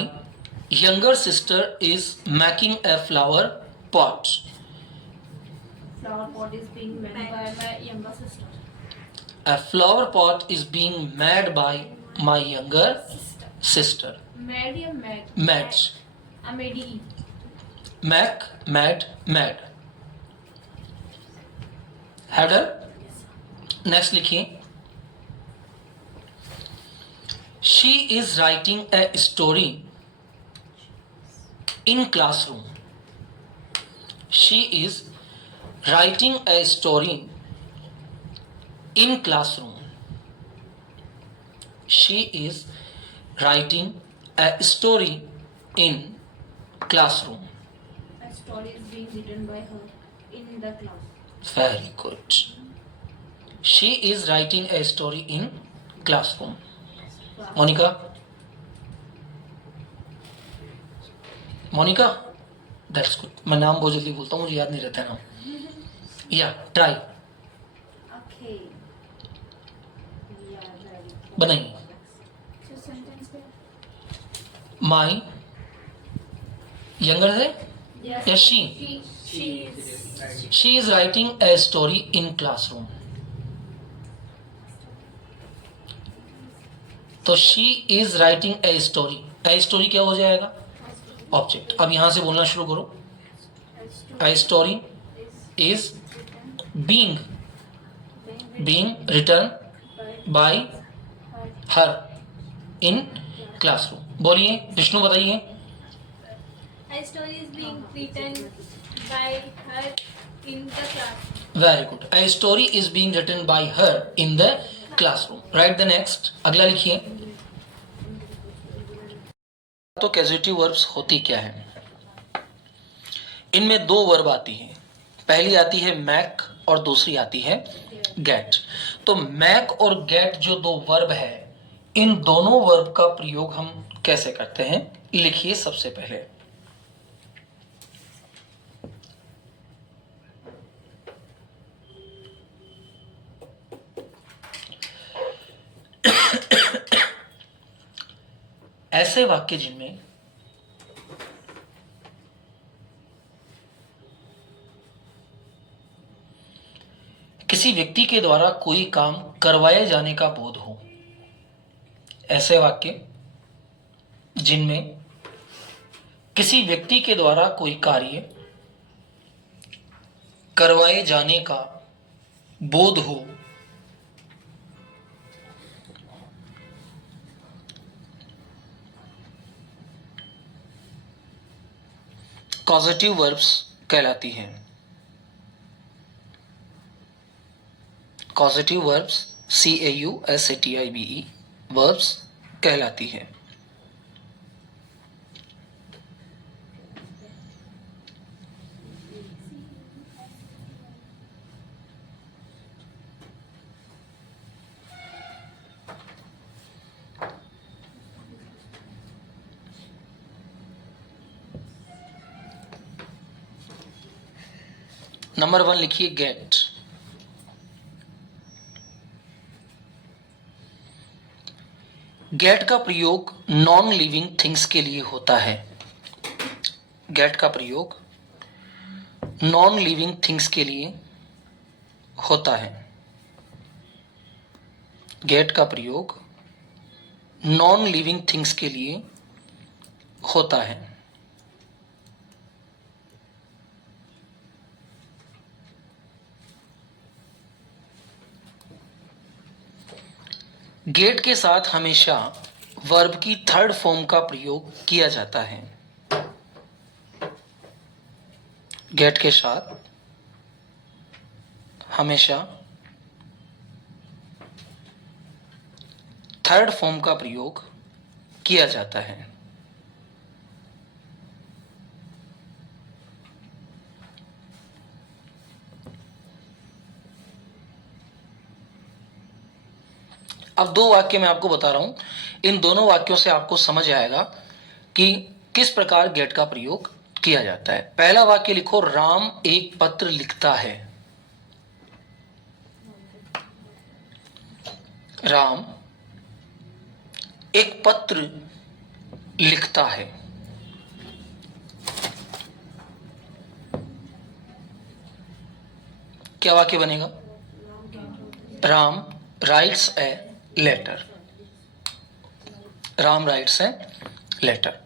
younger sister is making a flower pot, Flower pot is being made by my younger sister. a flower pot is being made by my younger Sister. sister. Mad या mad? Mad. Made. Mac, mad, mad. Have done? Next लिखिए, she is writing a story in classroom. She is writing a story in classroom. She is writing a story in classroom. A story is being written by her in the class. Very good. She is writing a story in classroom. Monica? Monica? That's good. मैं नाम बहुत जल्दी बोलता हूँ, मुझे याद नहीं रहता नाम। या ट्राई Okay. Yeah, very. बनाइए। So sentence पे. माई यंगर है Yes. या शी? She is. She is writing a story in classroom. तो she is writing a story, a story क्या हो जाएगा? ऑब्जेक्ट। अब यहां से बोलना शुरू करो। A story is being written by her in classroom. बोलिए, विष्णु बताइए। A story is being written by her in the class. Very good. A story is being written by her in the classroom. Write the next, अगला लिखिए। तो कैजुएटिव verbs होती क्या है? इनमें दो वर्ब आती हैं, पहली आती है मैक और दूसरी आती है गेट। तो मैक और गेट जो दो वर्ब है, इन दोनों वर्ब का प्रयोग हम कैसे करते हैं, लिखिए सबसे पहले। ऐसे वाक्य जिनमें किसी व्यक्ति के द्वारा कोई काम करवाए जाने का बोध हो, ऐसे वाक्य जिनमें किसी व्यक्ति के द्वारा कोई कार्य करवाए जाने का बोध हो, कॉजेटिव वर्ब्स कहलाती हैं। कॉजेटिव वर्ब्स CAUSATIVE वर्ब्स कहलाती हैं। नंबर 1 लिखिए, गेट। गेट का प्रयोग नॉन लिविंग थिंग्स के लिए होता है। गेट का प्रयोग नॉन लिविंग थिंग्स के लिए होता है। गेट का प्रयोग नॉन लिविंग थिंग्स के लिए होता है। गेट के साथ हमेशा वर्ब की थर्ड फॉर्म का प्रयोग किया जाता है। गेट के साथ हमेशा थर्ड फॉर्म का प्रयोग किया जाता है। अब दो वाक्य मैं आपको बता रहा हूं, इन दोनों वाक्यों से आपको समझ आएगा कि किस प्रकार गेट का प्रयोग किया जाता है। पहला वाक्य लिखो, राम एक पत्र लिखता है। राम एक पत्र लिखता है। क्या वाक्य बनेगा? Ram writes a letter. Ram writes a letter.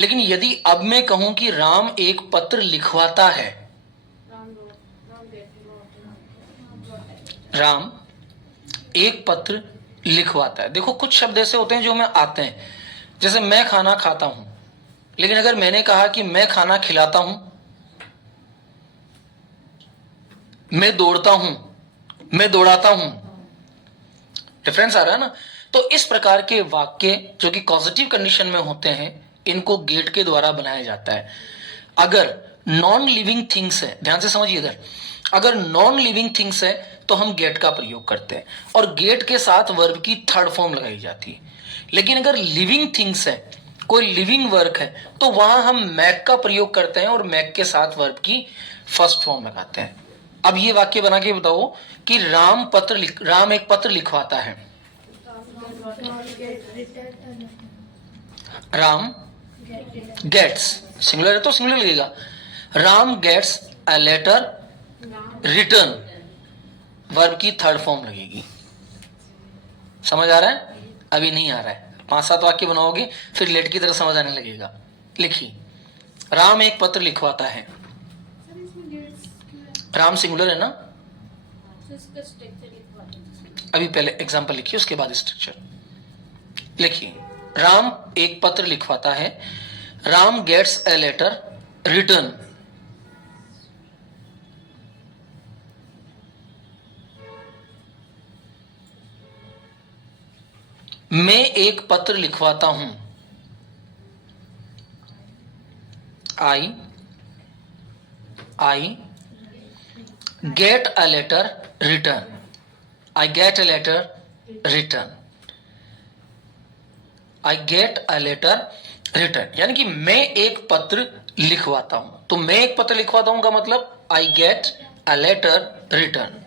लेकिन यदि अब मैं कहूं कि राम एक पत्र लिखवाता है, राम एक पत्र लिखवाता है। देखो कुछ शब्द ऐसे होते हैं जो में आते हैं, जैसे मैं खाना खाता हूं, लेकिन अगर मैंने कहा कि मैं खाना खिलाता हूं, मैं दौड़ता हूं, मैं दौड़ाता हूं, डिफरेंस आ रहा है ना। तो इस प्रकार के वाक्य जो कि पॉजिटिव कंडीशन में होते हैं, इनको गेट के द्वारा बनाया जाता है। अगर नॉन लिविंग थिंग्स है, ध्यान से समझिए इधर, अगर नॉन लिविंग थिंग्स है तो हम गेट का प्रयोग करते हैं और गेट के साथ वर्ब की थर्ड फॉर्म लगाई जाती है। लेकिन अगर लिविंग थिंग्स है, कोई लिविंग वर्क है, तो वहां हम मैक का प्रयोग करते हैं और मैक के साथ वर्ब की फर्स्ट फॉर्म लगाते हैं। अब ये वाक्य बना के बताओ कि राम एक पत्र लिखवाता है। राम गेट्स, सिंगुलर है तो सिंगुलर लगेगा। Ram gets a letter written, verb की थर्ड फॉर्म लगेगी। समझ आ रहा है? अभी नहीं आ रहा है, 5-7 वाक्य बनाओगे फिर लेट की तरह समझ आने लगेगा। लिखिए, राम एक पत्र लिखवाता है। राम सिंगुलर है ना, अभी पहले एग्जांपल लिखिए उसके बाद स्ट्रक्चर लिखिए। राम एक पत्र लिखवाता है। Ram gets a letter written. मैं एक पत्र लिखवाता हूं। I get a letter written. I get a letter written. I get a letter written, यानी कि मैं एक पत्र लिखवाता हूं। तो मैं एक पत्र लिखवाता हूं का मतलब I get a letter written.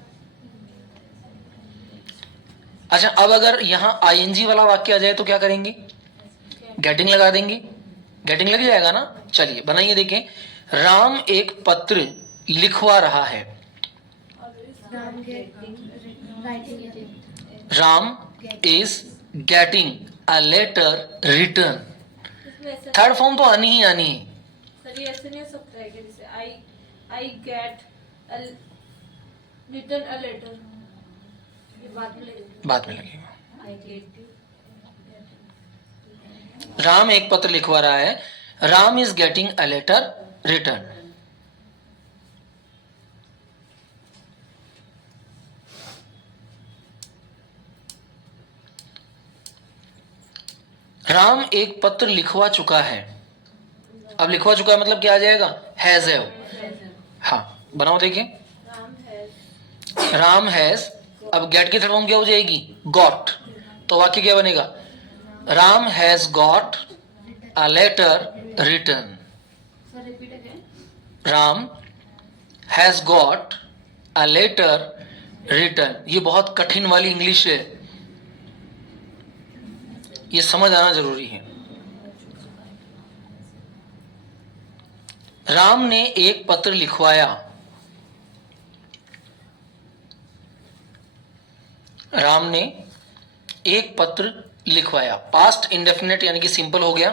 अच्छा, अब अगर यहां आईएनजी वाला वाक्य आ जाए तो क्या करेंगे? गेटिंग लगा देंगे। गेटिंग लग जाएगा ना। चलिए बनाइए, देखें। राम एक पत्र लिखवा रहा है। Ram is getting a letter written. Third form तो आनी ही आनी है। सर ये ऐसे नहीं हो सकता है कि जैसे I get written a letter, ये बाद में लगेगा। राम एक पत्र लिखवा रहा है। Ram is getting a letter return. Ram एक पत्र लिखवा चुका है। अब लिखवा चुका है मतलब क्या आ जाएगा? हैज है। हाँ बनाओ, देखिए। राम हैज, अब गेट की थर्ड फॉर्म क्या हो जाएगी? गॉट। तो वाक्य क्या बनेगा? Ram has got a letter return. Ram has got a letter written. ये बहुत कठिन वाली इंग्लिश है, ये समझ आना जरूरी है। राम ने एक पत्र लिखवाया। राम ने एक पत्र लिखवाया। पास्ट इंडेफिनिट यानी कि सिंपल हो गया।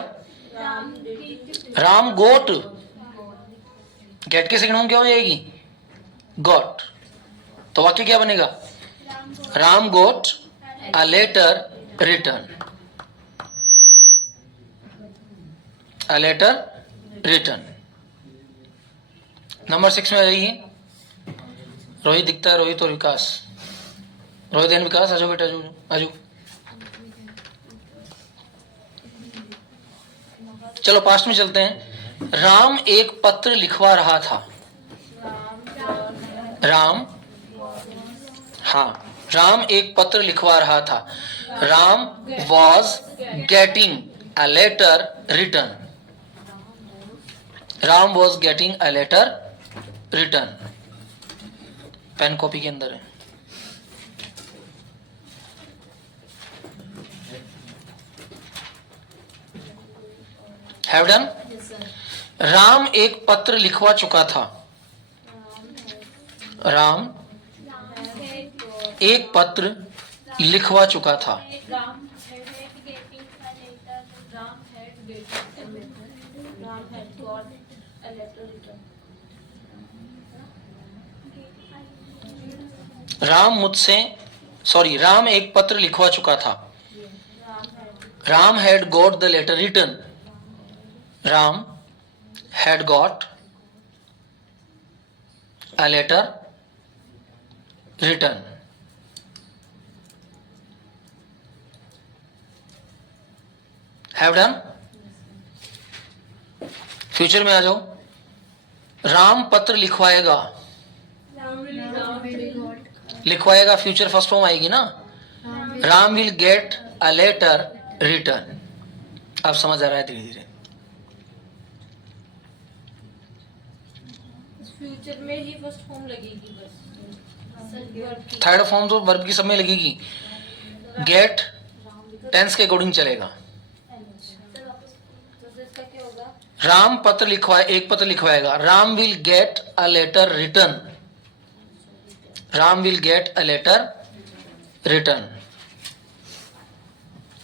राम गोट, गेट के सेकंड में क्या हो जाएगी? गॉट। तो वाक्य क्या बनेगा? Ram got a letter return. A letter return. Number 6 में आ जाइए। रोहित दिखता है, रोहित और विकास, रोहित एंड विकास आ जाओ बेटा, आ जाओ। चलो पास्ट में चलते हैं। राम एक पत्र लिखवा रहा था। राम, हाँ, राम एक पत्र लिखवा रहा था। Ram was getting a letter return. Ram was getting a letter written. Pen copy के अंदर है। Have done. राम एक पत्र लिखवा चुका था। राम एक पत्र लिखवा चुका था। Ram had getting a letter. Ram had getting a letter. Ram had got a letter written. Ram मुझसे, सॉरी, राम एक पत्र लिखवा चुका था। Ram had got the letter return. Ram had got a letter return. Have done. Future में आ जाओ। राम पत्र लिखवाएगा। लिखवाएगा फ्यूचर फर्स्ट फॉर्म आएगी ना। Ram will get a letter written. अब समझ आ रहा है धीरे धीरे। फ्यूचर में ही फर्स्ट फॉर्म लगेगी बस। थर्ड फॉर्म तो वर्ब की सब में लगेगी। गेट टेंस के अकॉर्डिंग चलेगा। तो इसका क्या होगा? राम पत्र लिखवाए, एक पत्र लिखवाएगा। Ram will get a letter return. Ram will get a letter return.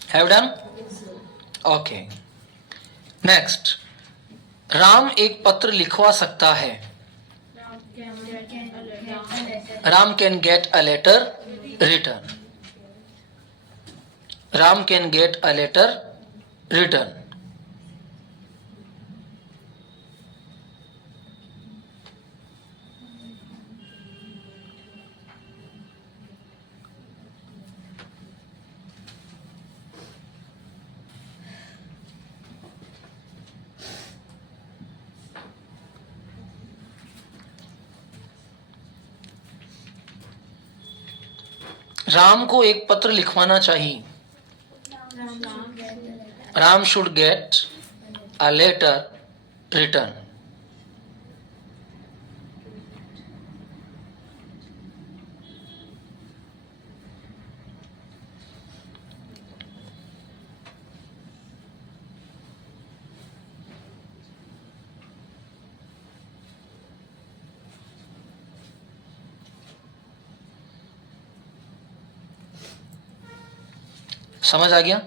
Have done. Okay, next. Ram एक पत्र लिखवा सकता है। Ram can get a letter return. Ram can get a letter return. Ram को एक पत्र लिखवाना चाहिए। Ram should get a letter return. समझ आ गया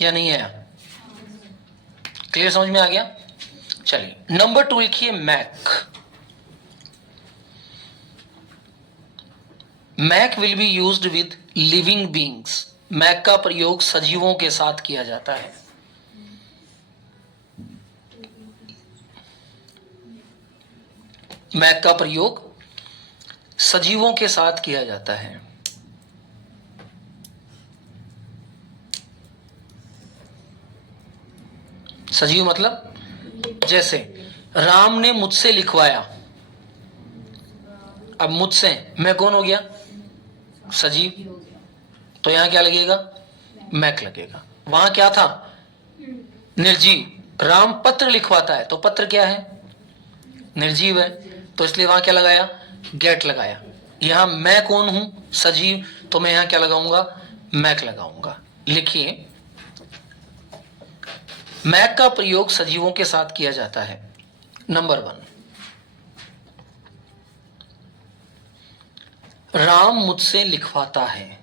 या नहीं आया? क्लियर, समझ में आ गया? चलिए नंबर 2 लिखिए, make. Make will be used with living beings. Make का प्रयोग सजीवों के साथ किया जाता है। मैक का प्रयोग सजीवों के साथ किया जाता है। सजीव मतलब जैसे राम ने मुझसे लिखवाया। अब मुझसे मैं कौन हो गया? सजीव। तो यहां क्या लगेगा? मैक लगेगा। वहां क्या था? निर्जीव। राम पत्र लिखवाता है तो पत्र क्या है? निर्जीव है, तो इसलिए वहां क्या लगाया? गेट लगाया। यहां मैं कौन हूं? सजीव, तो मैं यहां क्या लगाऊंगा? मैक लगाऊंगा। लिखिए, मैक का प्रयोग सजीवों के साथ किया जाता है। नंबर 1, राम मुझसे लिखवाता है।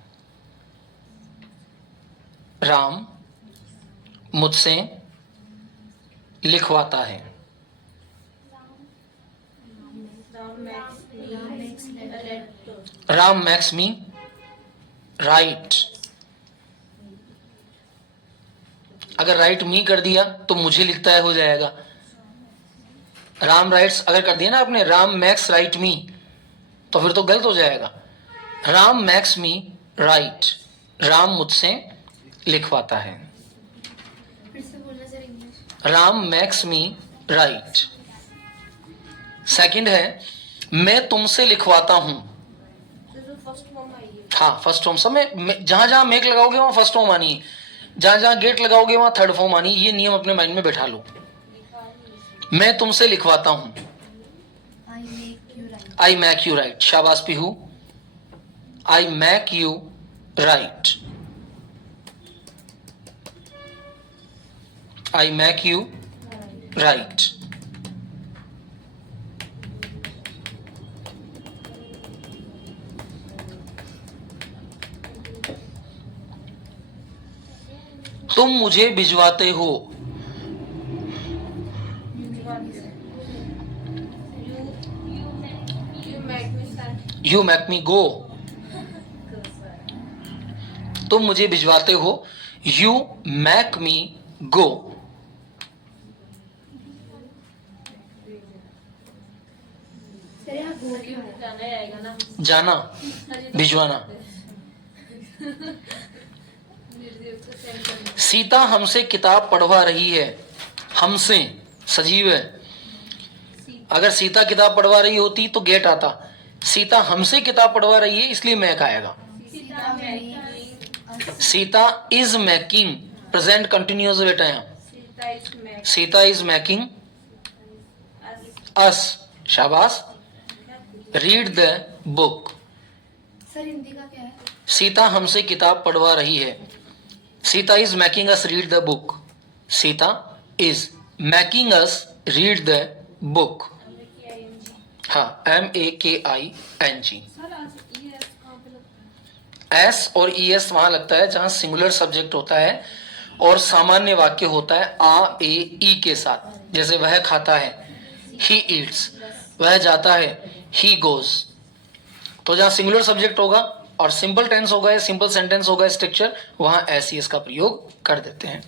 राम मुझसे लिखवाता है। राम मैक्स मी राइट। अगर राइट मी कर दिया तो मुझे लिखता है हो जाएगा। राम राइट्स अगर कर दिया ना आपने, राम मैक्स राइट मी, तो फिर तो गलत हो जाएगा। राम मैक्स मी राइट, राम मुझसे लिखवाता है। फिर से बोलना सर इंग्लिश। राम मैक्स मी राइट। सेकंड है मैं तुमसे लिखवाता हूं। तो फर्स्ट फॉर्म आई है। हाँ फर्स्ट फॉर्म, सब में जहां जहां मेक लगाओगे वहां फर्स्ट फॉर्म आनी है, जहां जहां गेट लगाओगे वहां थर्ड फॉर्म आनी है। ये नियम अपने माइंड में बैठा लो। मैं तुमसे लिखवाता हूं, आई मैक यू राइट। शाबाश Pihu, I make you right, I make you right. तुम मुझे भिजवाते हो, यू मैक मी गो। तुम मुझे भिजवाते हो, यू मैक मी गो। जाना, भिजवाना। सीता हमसे किताब पढ़वा रही है, हमसे सजीव है। अगर सीता किताब पढ़वा रही होती तो गेट आता। सीता हमसे किताब पढ़वा रही है इसलिए मैक आएगा। Sita is making, present continuous बेटा है। सीता इज मैकिंग अस, शाबाश, read the book. Sir Hindi का क्या है? सीता हमसे किताब पढ़वा रही है। Sita is making us read the book. Sita is making us read the book. हाँ, MAKING। एस और ES वहां लगता है जहां सिंगुलर सब्जेक्ट होता है और सामान्य वाक्य होता है आ ए ई के साथ। जैसे वह खाता है, ही ईट्स। वह जाता है, ही गोज। तो जहां सिंगुलर सब्जेक्ट होगा और सिंपल टेंस होगा या सिंपल सेंटेंस होगा स्ट्रक्चर, वहां SES का प्रयोग कर देते हैं।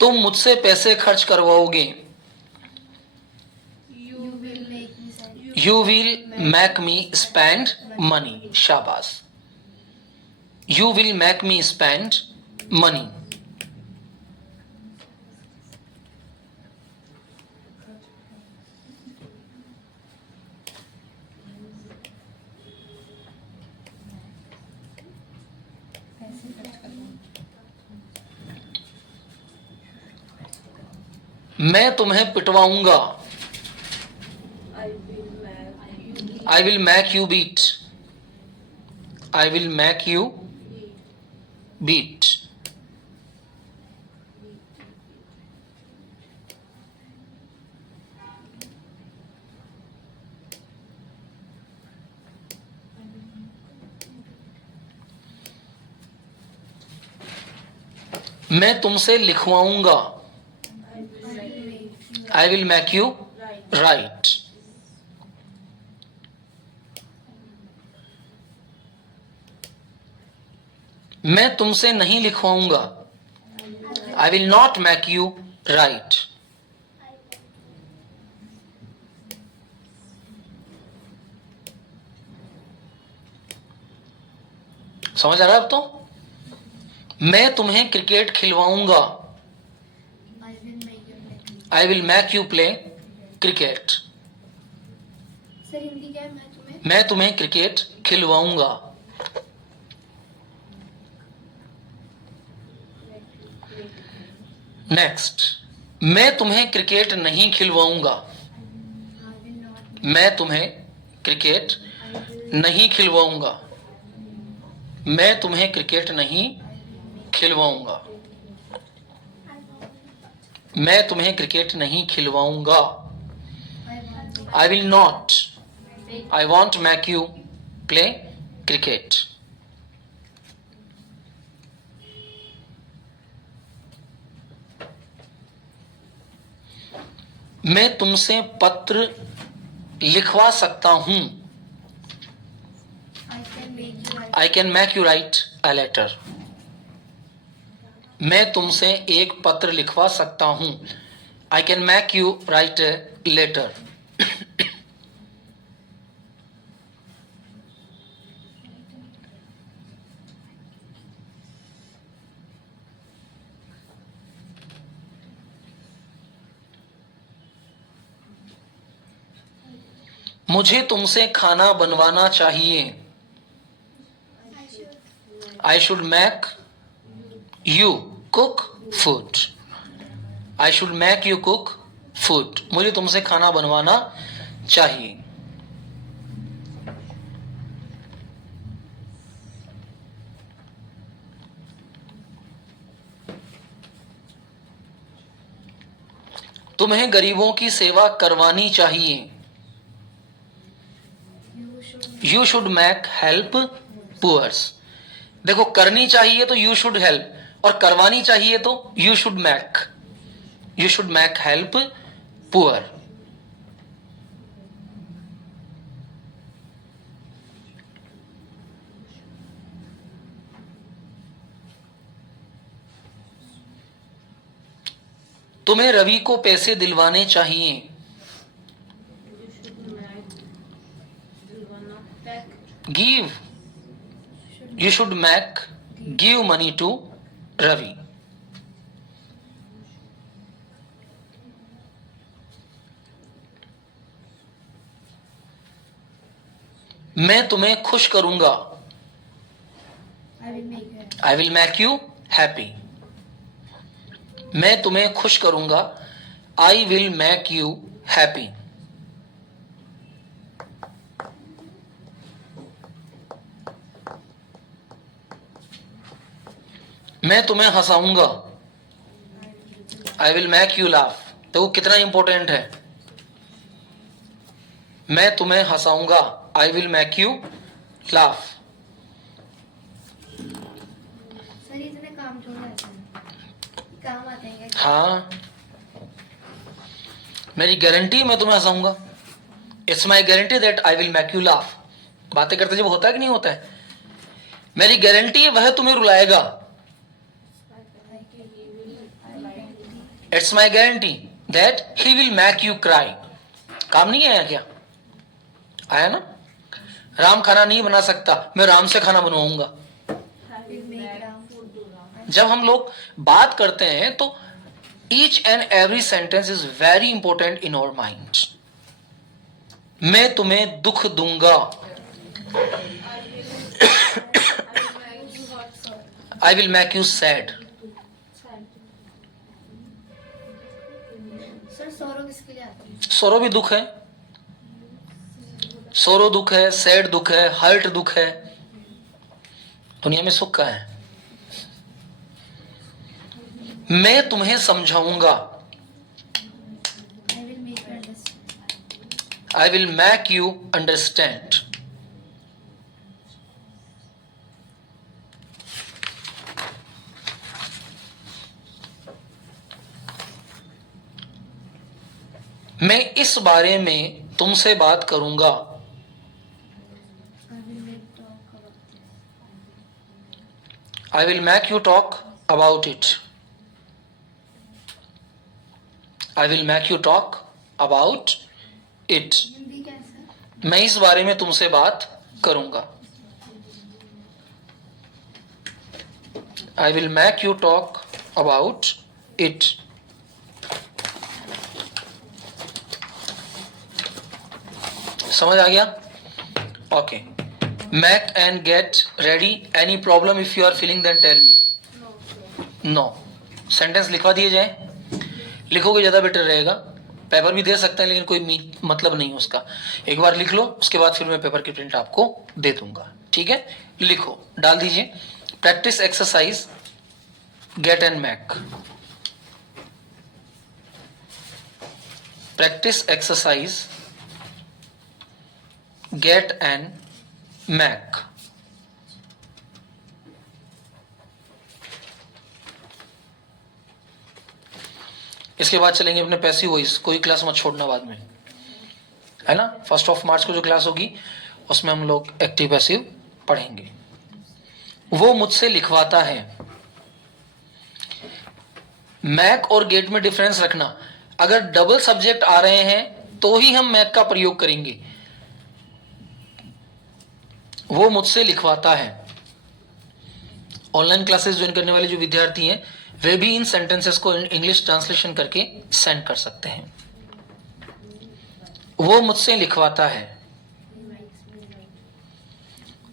तुम मुझसे पैसे खर्च करवाओगे, you will make me spend money. शाबाश, you will make me spend money. मैं तुम्हें पिटवाऊंगा, I will make you beat, I will make you beat। मैं तुमसे लिखवाऊंगा, I will make you write। मैं तुमसे नहीं लिखवाऊंगा, I will not make you write। समझ आ रहा है अब तो? मैं तुम्हें क्रिकेट खिलवाऊंगा, I will make you play cricket। Sir Hindi क्या है? मैं तुम्हें क्रिकेट खिलवाऊंगा। नेक्स्ट, मैं तुम्हें क्रिकेट नहीं खिलवाऊंगा, मैं तुम्हें क्रिकेट नहीं खिलवाऊंगा, मैं तुम्हें क्रिकेट नहीं खिलवाऊंगा, मैं तुम्हें क्रिकेट नहीं खिलवाऊंगा। I will not, I won't make you play cricket। मैं तुमसे पत्र लिखवा सकता हूं, I can make you write a letter। मैं तुमसे एक पत्र लिखवा सकता हूं, I can make you write a letter। मुझे तुमसे खाना बनवाना चाहिए। I should make you cook food. I should make you cook food. मुझे तुमसे खाना बनवाना चाहिए। तुम्हें गरीबों की सेवा करवानी चाहिए। You should make help poors. देखो, करनी चाहिए तो यू शुड हेल्प, और करवानी चाहिए तो you should make help poor. तुम्हें रवि को पैसे दिलवाने चाहिए। Give, you should make give money to Ravi. मैं तुम्हें खुश करूंगा। I will make you happy. मैं तुम्हें खुश करूंगा। I will make you happy. मैं तुम्हें हंसाऊंगा। I will make you laugh. देखो कितना इंपॉर्टेंट है। मैं तुम्हें हंसाऊंगा। I will make you laugh. Sir इतने काम क्यों रहते हैं? काम आते हैं क्या? हाँ, मेरी गारंटी मैं तुम्हें हंसाऊंगा। It's my guarantee that I will make you laugh. बातें करते जब होता है कि नहीं होता है? मेरी गारंटी है वह तुम्हें रुलाएगा। It's my guarantee that he will make you cry. काम नहीं आया क्या? आया ना? राम खाना नहीं बना सकता, मैं राम से खाना बनवाऊंगा। जब हम लोग बात करते हैं तो each and every sentence is very important in our mind. मैं तुम्हें दुख दूंगा। I will make you sad. Sir Saurav किसके लिए आते हैं? सोरो भी दुख है। सोरो दुख है, सैड दुख है, हर्ट दुख है। दुनिया में सुख का है। मैं तुम्हें समझाऊंगा। आई will make you understand. I will make you understand. मैं इस बारे में तुमसे बात करूंगा। I will make talk about I will make you talk about this. it. I will make you talk about it. Hindi कैसा? मैं इस बारे में तुमसे बात करूंगा। I will make you talk about it. समझ आ गया? Okay. Make and get ready. Any problem if you are feeling then tell me. No. Sentence लिखवा दिए जाए। लिखोगे ज्यादा बेटर रहेगा। पेपर भी दे सकते हैं लेकिन कोई मतलब नहीं उसका। एक बार लिख लो, उसके बाद फिर मैं पेपर की प्रिंट आपको दे दूंगा। ठीक है, लिखो, डाल दीजिए। Practice exercise get and make. Practice exercise get and make. इसके बाद चलेंगे अपने पैसिव वॉइस। कोई क्लास मत छोड़ना बाद में, है ना? 1 मार्च को जो क्लास होगी उसमें हम लोग एक्टिव पैसिव पढ़ेंगे। वो मुझसे लिखवाता है। मैक और गेट में डिफरेंस रखना। अगर डबल सब्जेक्ट आ रहे हैं तो ही हम मैक का प्रयोग करेंगे। वो मुझसे लिखवाता है। ऑनलाइन क्लासेस ज्वाइन करने वाले जो विद्यार्थी हैं वे भी इन सेंटेंसेस को इंग्लिश ट्रांसलेशन करके सेंड कर सकते हैं। वो मुझसे लिखवाता है।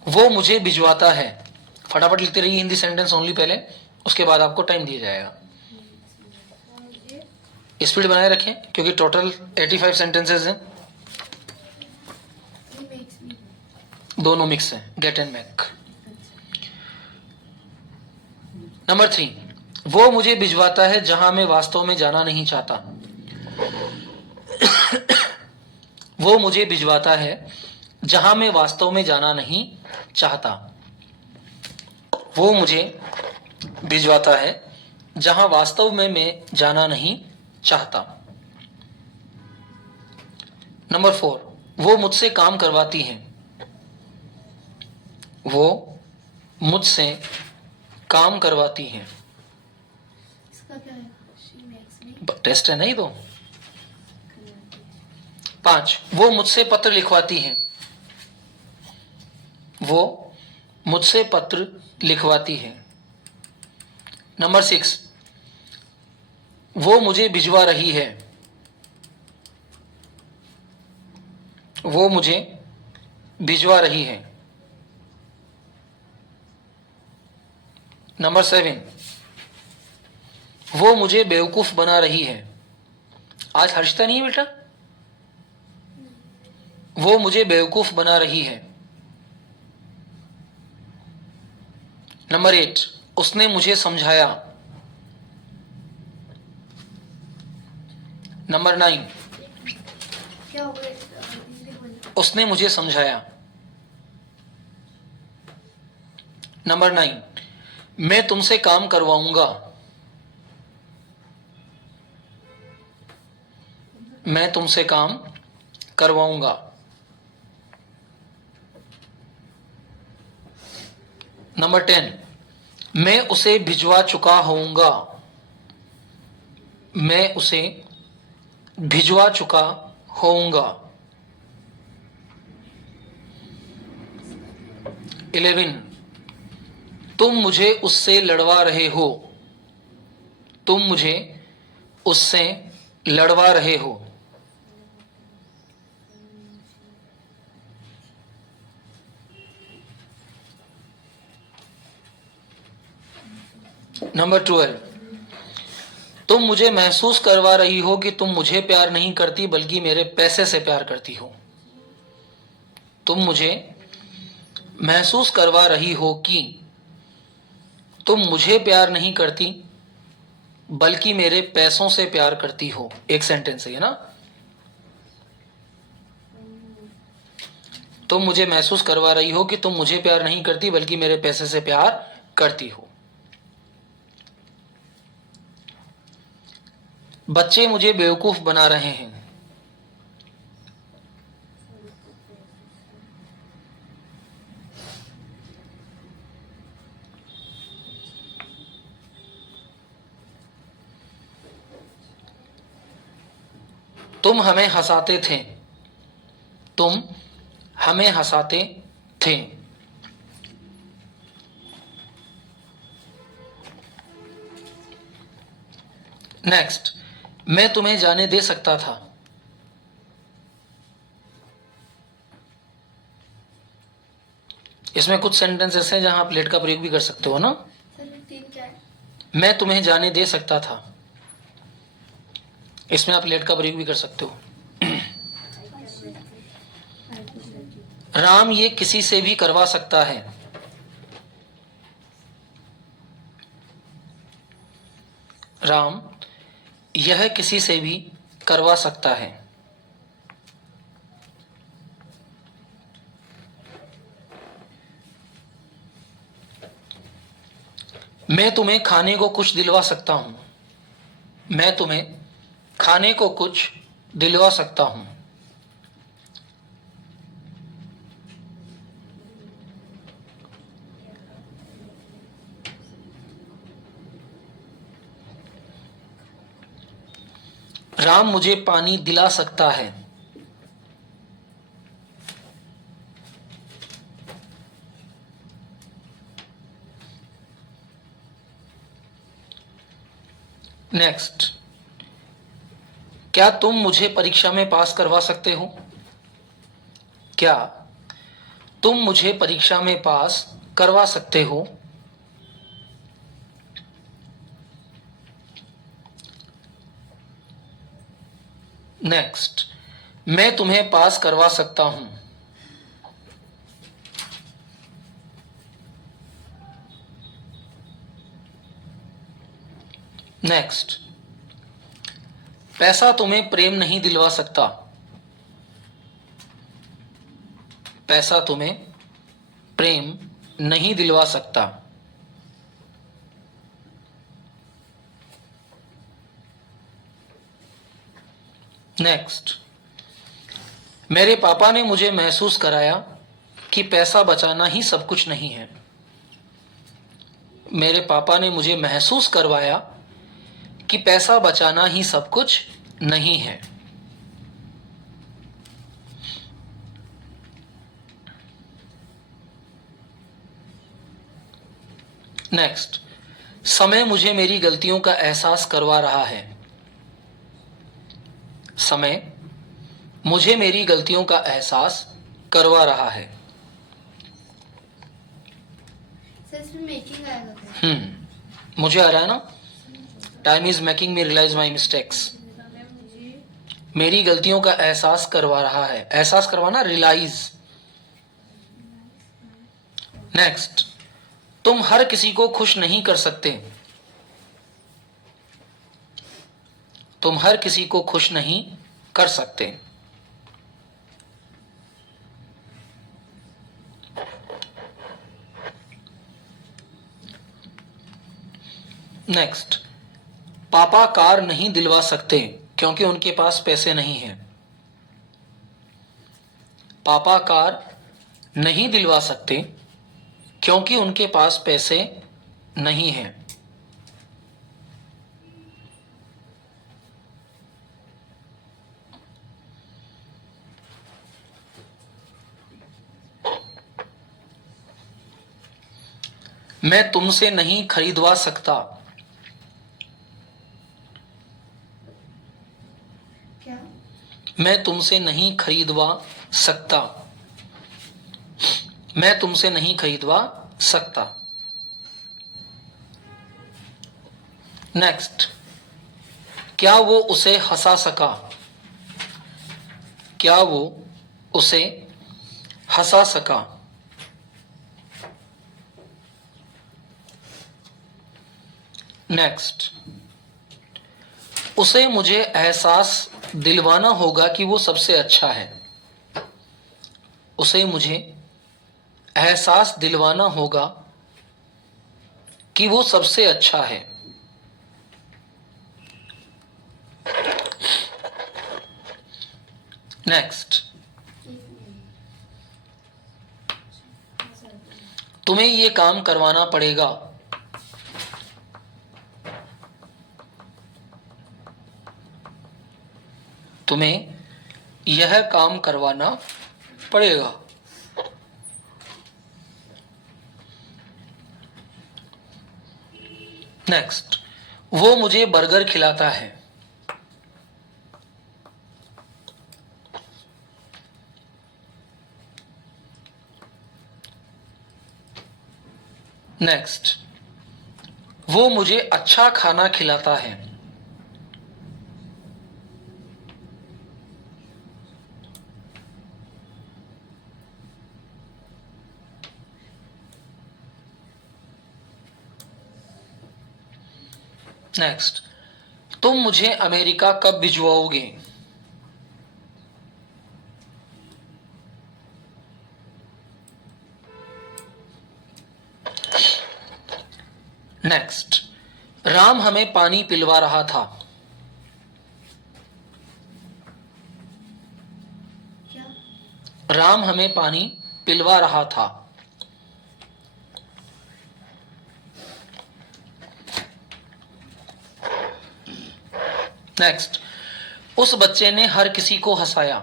वो मुझे भिजवाता है। फटाफट लिखते रहिए हिंदी सेंटेंस ओनली पहले, उसके बाद आपको टाइम दिया जाएगा। वो मुझे स्पीड बनाए रखें क्योंकि टोटल 85 सेंटेंसेस हैं, ये मेक्स मी। दोनों मिक्स हैं, गेट एंड मेक। नंबर 3, वो मुझे भिजवाता है जहां मैं वास्तव में जाना नहीं चाहता। वो मुझे भिजवाता है जहां मैं वास्तव में जाना नहीं चाहता। वो मुझे भिजवाता है जहां वास्तव में मैं जाना नहीं चाहता। नंबर 4, वो मुझसे काम करवाती हैं। वो मुझसे काम करवाती हैं। इसका क्या है? She makes me. टेस्ट है नहीं तो। 5, वो मुझसे पत्र लिखवाती हैं। वो मुझसे पत्र लिखवाती है। नंबर 6, वो मुझे भिजवा रही है। वो मुझे भिजवा रही है। नंबर 7, वो मुझे बेवकूफ बना रही है। आज हर्षिता नहीं है बेटा? वो मुझे बेवकूफ बना रही है। नंबर 8, उसने मुझे समझाया। नंबर 9, क्या हो गया? हिंदी बोलो। उसने मुझे समझाया। नंबर 9, मैं तुमसे काम करवाऊंगा। मैं तुमसे काम करवाऊंगा। नंबर 10, मैं उसे भिजवा चुका होऊंगा। मैं उसे भिजवा चुका होऊंगा। 11, तुम मुझे उससे लड़वा रहे हो। तुम मुझे उससे लड़वा रहे हो। नंबर 12, तुम मुझे महसूस करवा रही हो कि तुम मुझे प्यार नहीं करती बल्कि मेरे पैसे से प्यार करती हो। तुम मुझे महसूस करवा रही हो कि तुम मुझे प्यार नहीं करती बल्कि मेरे पैसों से प्यार करती हो। एक सेंटेंस है ना। तुम मुझे महसूस करवा रही हो कि तुम मुझे प्यार नहीं करती बल्कि मेरे पैसे से प्यार करती हो। बच्चे मुझे बेवकूफ बना रहे हैं। तुम हमें हंसाते थे। तुम हमें हंसाते थे। नेक्स्ट, मैं तुम्हें जाने दे सकता था। इसमें कुछ सेंटेंसेस हैं जहां आप लेट का प्रयोग भी कर सकते हो ना। सर ये 3 क्या है? मैं तुम्हें जाने दे सकता था, इसमें आप लेट का प्रयोग भी कर सकते हो। राम ये किसी से भी करवा सकता है। राम यह किसी से भी करवा सकता है। मैं तुम्हें खाने को कुछ दिलवा सकता हूं। मैं तुम्हें खाने को कुछ दिलवा सकता हूं। राम मुझे पानी दिला सकता है। नेक्स्ट, क्या तुम मुझे परीक्षा में पास करवा सकते हो? क्या तुम मुझे परीक्षा में पास करवा सकते हो। नेक्स्ट, मैं तुम्हें पास करवा सकता हूं। नेक्स्ट, पैसा तुम्हें प्रेम नहीं दिलवा सकता। पैसा तुम्हें प्रेम नहीं दिलवा सकता। नेक्स्ट, मेरे पापा ने मुझे महसूस कराया कि पैसा बचाना ही सब कुछ नहीं है। मेरे पापा ने मुझे महसूस करवाया कि पैसा बचाना ही सब कुछ नहीं है। नेक्स्ट, समय मुझे मेरी गलतियों का एहसास करवा रहा है। समय मुझे मेरी गलतियों का एहसास करवा रहा है। सर इसमें मेकिंग आएगा क्या? मुझे आ रहा है ना, time is making me realise my mistakes. मेरी गलतियों का एहसास करवा रहा है। एहसास करवाना, रियलाइज। नेक्स्ट, तुम हर किसी को खुश नहीं कर सकते। तुम हर किसी को खुश नहीं कर सकते। नेक्स्ट, पापा कार नहीं दिलवा सकते क्योंकि उनके पास पैसे नहीं हैं। पापा कार नहीं दिलवा सकते क्योंकि उनके पास पैसे नहीं हैं। मैं तुमसे नहीं खरीदवा सकता। क्या? मैं तुमसे नहीं खरीदवा सकता। मैं तुमसे नहीं खरीदवा सकता। नेक्स्ट, क्या वो उसे हंसा सका। क्या वो उसे हंसा सका। नेक्स्ट, उसे मुझे एहसास दिलवाना होगा कि वो सबसे अच्छा है। उसे मुझे एहसास दिलवाना होगा कि वो सबसे अच्छा है। नेक्स्ट, तुम्हें ये काम करवाना पड़ेगा। तुम्हें यह काम करवाना पड़ेगा। नेक्स्ट, वो मुझे बर्गर खिलाता है। नेक्स्ट, वो मुझे अच्छा खाना खिलाता है। नेक्स्ट, तुम मुझे अमेरिका कब भिजवाओगे। नेक्स्ट, राम हमें पानी पिलवा रहा था। क्या? राम हमें पानी पिलवा रहा था। नेक्स्ट, उस बच्चे ने हर किसी को हंसाया।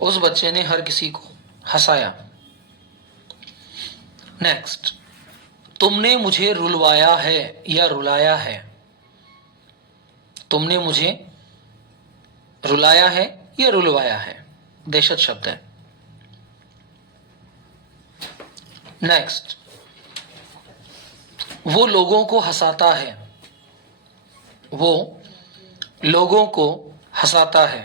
उस बच्चे ने हर किसी को हंसाया। नेक्स्ट, तुमने मुझे रुलवाया है या रुलाया है, तुमने मुझे रुलाया है या रुलवाया है, देशज शब्द है। नेक्स्ट, वो लोगों को हंसाता है, वो लोगों को हंसाता है।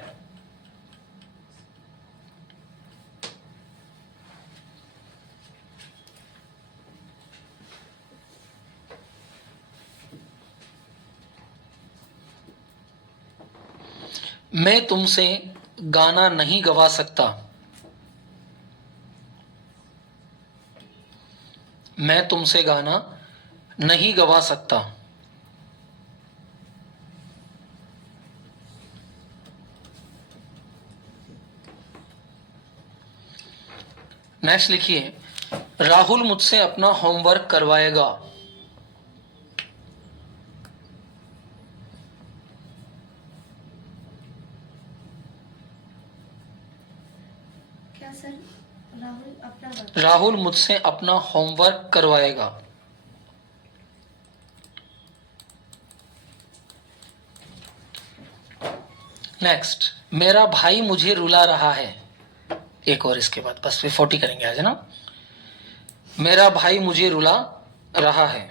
मैं तुमसे गाना नहीं गवा सकता, मैं तुमसे गाना नहीं गवा सकता। नेक्स्ट लिखिए, राहुल मुझसे अपना होमवर्क करवाएगा। क्या सर? राहुल मुझसे अपना होमवर्क करवाएगा। नेक्स्ट, मेरा भाई मुझे रुला रहा है। एक और इसके बाद बस फिर 40 करेंगे आज, है ना। मेरा भाई मुझे रुला रहा है।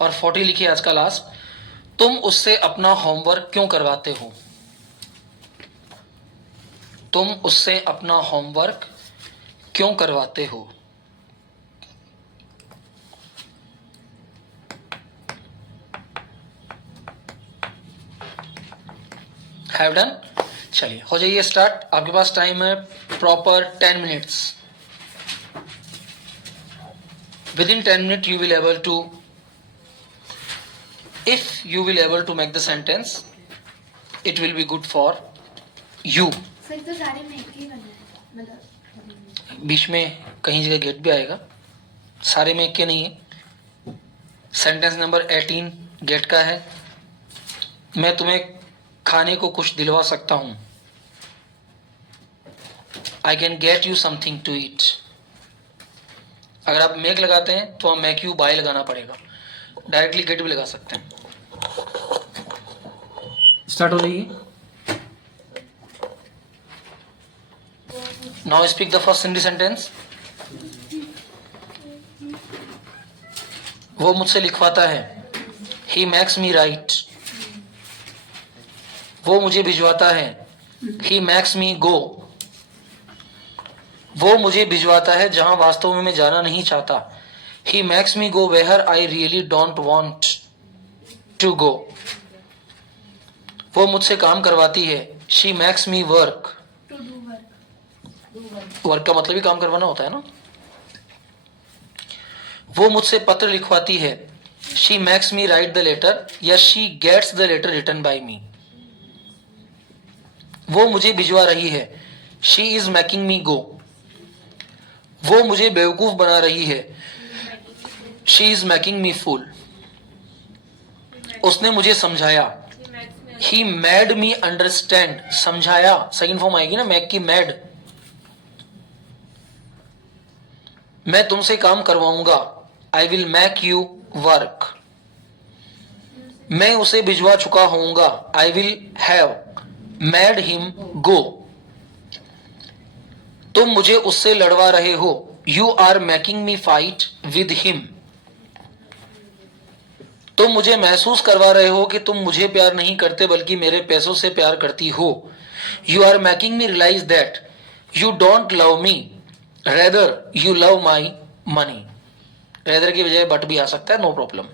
और 40 लिखिए आज का लास्ट, तुम उससे अपना होमवर्क क्यों करवाते हो, तुम उससे अपना होमवर्क क्यों करवाते हो। Have done. चलिए हो जाइए स्टार्ट। आपके पास टाइम है proper 10 minutes. Within 10 minute you will able to, if you will able to make the sentence, it will be good for you. Sir तो सारे महक ही बना है, मतलब बीच में कहीं जगह गेट भी आएगा, सारे में के नहीं है। सेंटेंस नंबर 18 गेट का है। मैं तुम्हें खाने को कुछ दिलवा सकता हूं, I can get you something to eat. अगर आप मेक लगाते हैं तो हम मेक यू बाय लगाना पड़ेगा, डायरेक्टली गेट भी लगा सकते हैं। स्टार्ट हो जाइए। Now speak the first Hindi sentence. वो मुझसे लिखवाता है, ही मेक्स मी राइट। वो मुझे भिजवाता है, ही मेक्स मी गो। वो मुझे भिजवाता है जहां वास्तव में मैं जाना नहीं चाहता, he makes me go where I really don't want to go. वो मुझसे काम करवाती है, she makes me work. To do work. Work का मतलब ही काम करवाना होता है ना। वो मुझसे पत्र लिखवाती है, she makes me write the letter या she gets the letter written by me. वो मुझे भिजवा रही है, she is making me go. वो मुझे बेवकूफ बना रही है, she is making me fool. उसने मुझे समझाया, he made me understand. समझाया सेकंड फॉर्म आएगी ना मैक की, made. मैं तुमसे काम करवाऊंगा, I will make you work. मैं उसे भिजवा चुका होऊंगा, I will have made him go. तुम मुझे उससे लड़वा रहे हो, you are making me fight with him. तुम मुझे महसूस करवा रहे हो कि तुम मुझे प्यार नहीं करते बल्कि मेरे पैसों से प्यार करती हो, you are making me realize that you don't love me, rather you love my money. rather की बजाय बट भी आ सकता है, नो प्रॉब्लम।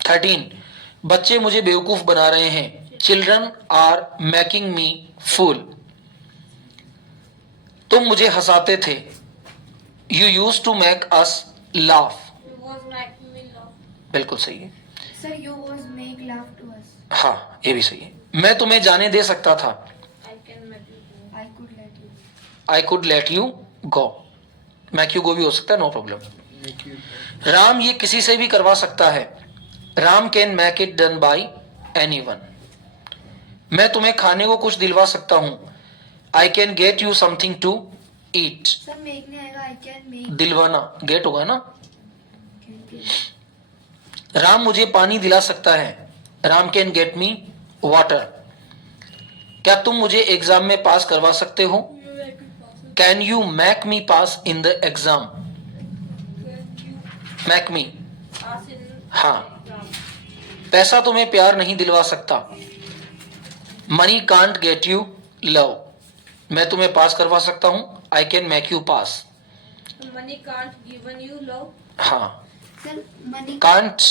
13, बच्चे मुझे बेवकूफ बना रहे हैं, children are making me fool. तुम मुझे हंसाते थे, you used to make us laugh. was making me laugh. बिल्कुल सही है। Sir you was make laugh to us. हाँ ये भी सही है। मैं तुम्हें जाने दे सकता था, I can make you go. I could let you. I could let you go. Make you go भी हो सकता है, नो प्रॉब्लम। राम ये किसी से भी करवा सकता है, Ram can make it done by anyone. मैं तुम्हें खाने को कुछ दिलवा सकता हूँ. I can get you something to eat. Sir make नहीं आएगा, आई कैन मेक. दिलवाना गेट होगा ना. कैन. राम मुझे पानी दिला सकता है. Ram can get me water. क्या तुम मुझे एग्जाम में पास करवा सकते हो. Can you make me pass in the exam. Make me. Pass in हाँ. exam. पैसा तुम्हें प्यार नहीं दिलवा सकता. Money can't get you love. मैं तुम्हें पास करवा सकता हूं. I can make you pass. Money can't given you love. हाँ. Sir money can't.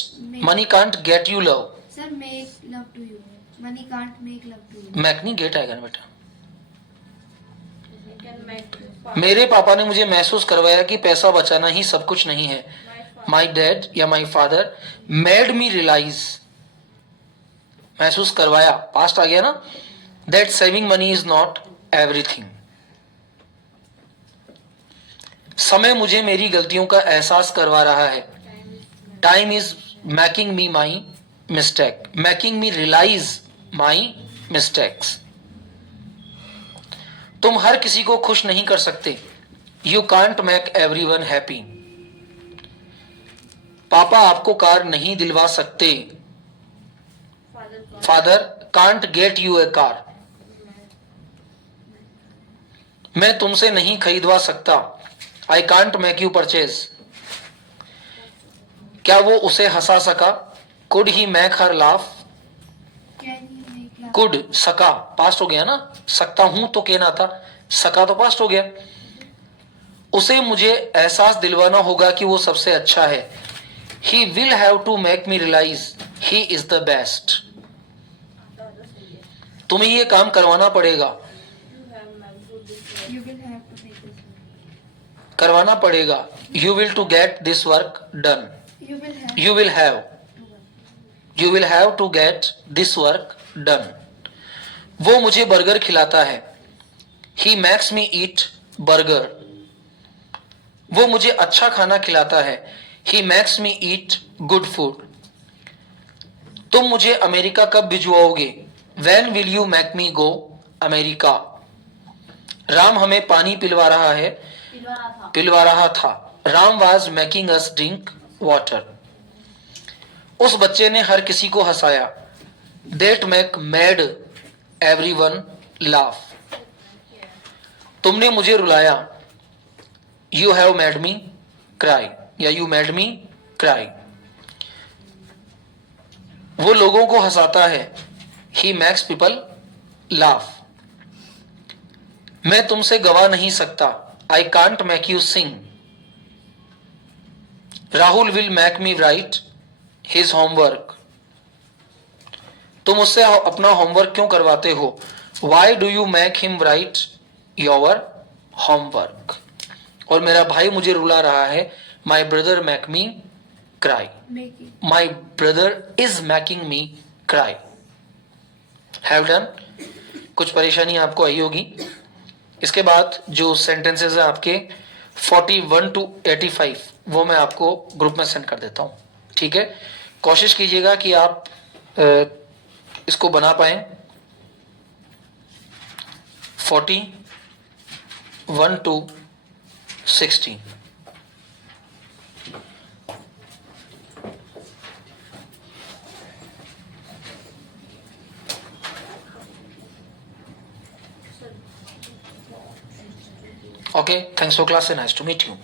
Money can't get you love. Sir make love to you. Money can't make love to you. Make नहीं get आएगा ना बेटा. You can make you pass. मेरे पापा ने मुझे महसूस करवाया कि पैसा बचाना ही सब कुछ नहीं है. My father. माई डैड या my father made me realise. महसूस करवाया पास्ट आ गया ना. That saving money is not everything. समय मुझे मेरी गलतियों का एहसास करवा रहा है. Time is making me my mistake. Making me realise my mistakes. तुम हर किसी को खुश नहीं कर सकते. You can't make everyone happy. पापा आपको कार नहीं दिलवा सकते. Father can't. Father can't get you a car. मैं तुमसे नहीं खरीदवा सकता. I can't make you purchase. क्या वो उसे हंसा सका. Could he make her laugh. Can you make love. Could सका पास्ट हो गया ना. सकता हूं तो कहना था. सका तो पास्ट हो गया. उसे मुझे एहसास दिलवाना होगा कि वो सबसे अच्छा है. He will have to make me realise he is the best. तुम्हें ये काम करवाना पड़ेगा. You have meant to this way. You will have to make this. करवाना पड़ेगा. You will to get this work done. You will have. You will have. You will have to get this work done. वो मुझे burger खिलाता है. He makes me eat burger. वो मुझे अच्छा खाना खिलाता है. He makes me eat good food. तुम मुझे अमेरिका कब भिजवाओगे. When will you make me go America. Ram हमें पानी पिलवा रहा है. पिलवा रहा था. Ram was making us drink water. उस बच्चे ने हर किसी को हंसाया. That make made everyone laugh. तुमने मुझे रुलाया. You have made me cry या you made me cry. वो लोगों को हंसाता है. He makes people laugh. मैं तुमसे गवा नहीं सकता. I can't make you sing. Rahul will make me write his homework. तुम उससे अपना होमवर्क क्यों करवाते हो. Why do you make him write your homework. और मेरा भाई मुझे रुला रहा है. My brother make me cry. Make it. My brother is making me cry. Have done. कुछ परेशानी आपको आई होगी. इसके बाद जो सेंटेंसेस हैं आपके 41 to 85 वो मैं आपको ग्रुप में सेंड कर देता हूँ. ठीक है. कोशिश कीजिएगा कि आप इसको बना पाएं. 41 to 16. Okay, thanks for class and nice to meet you.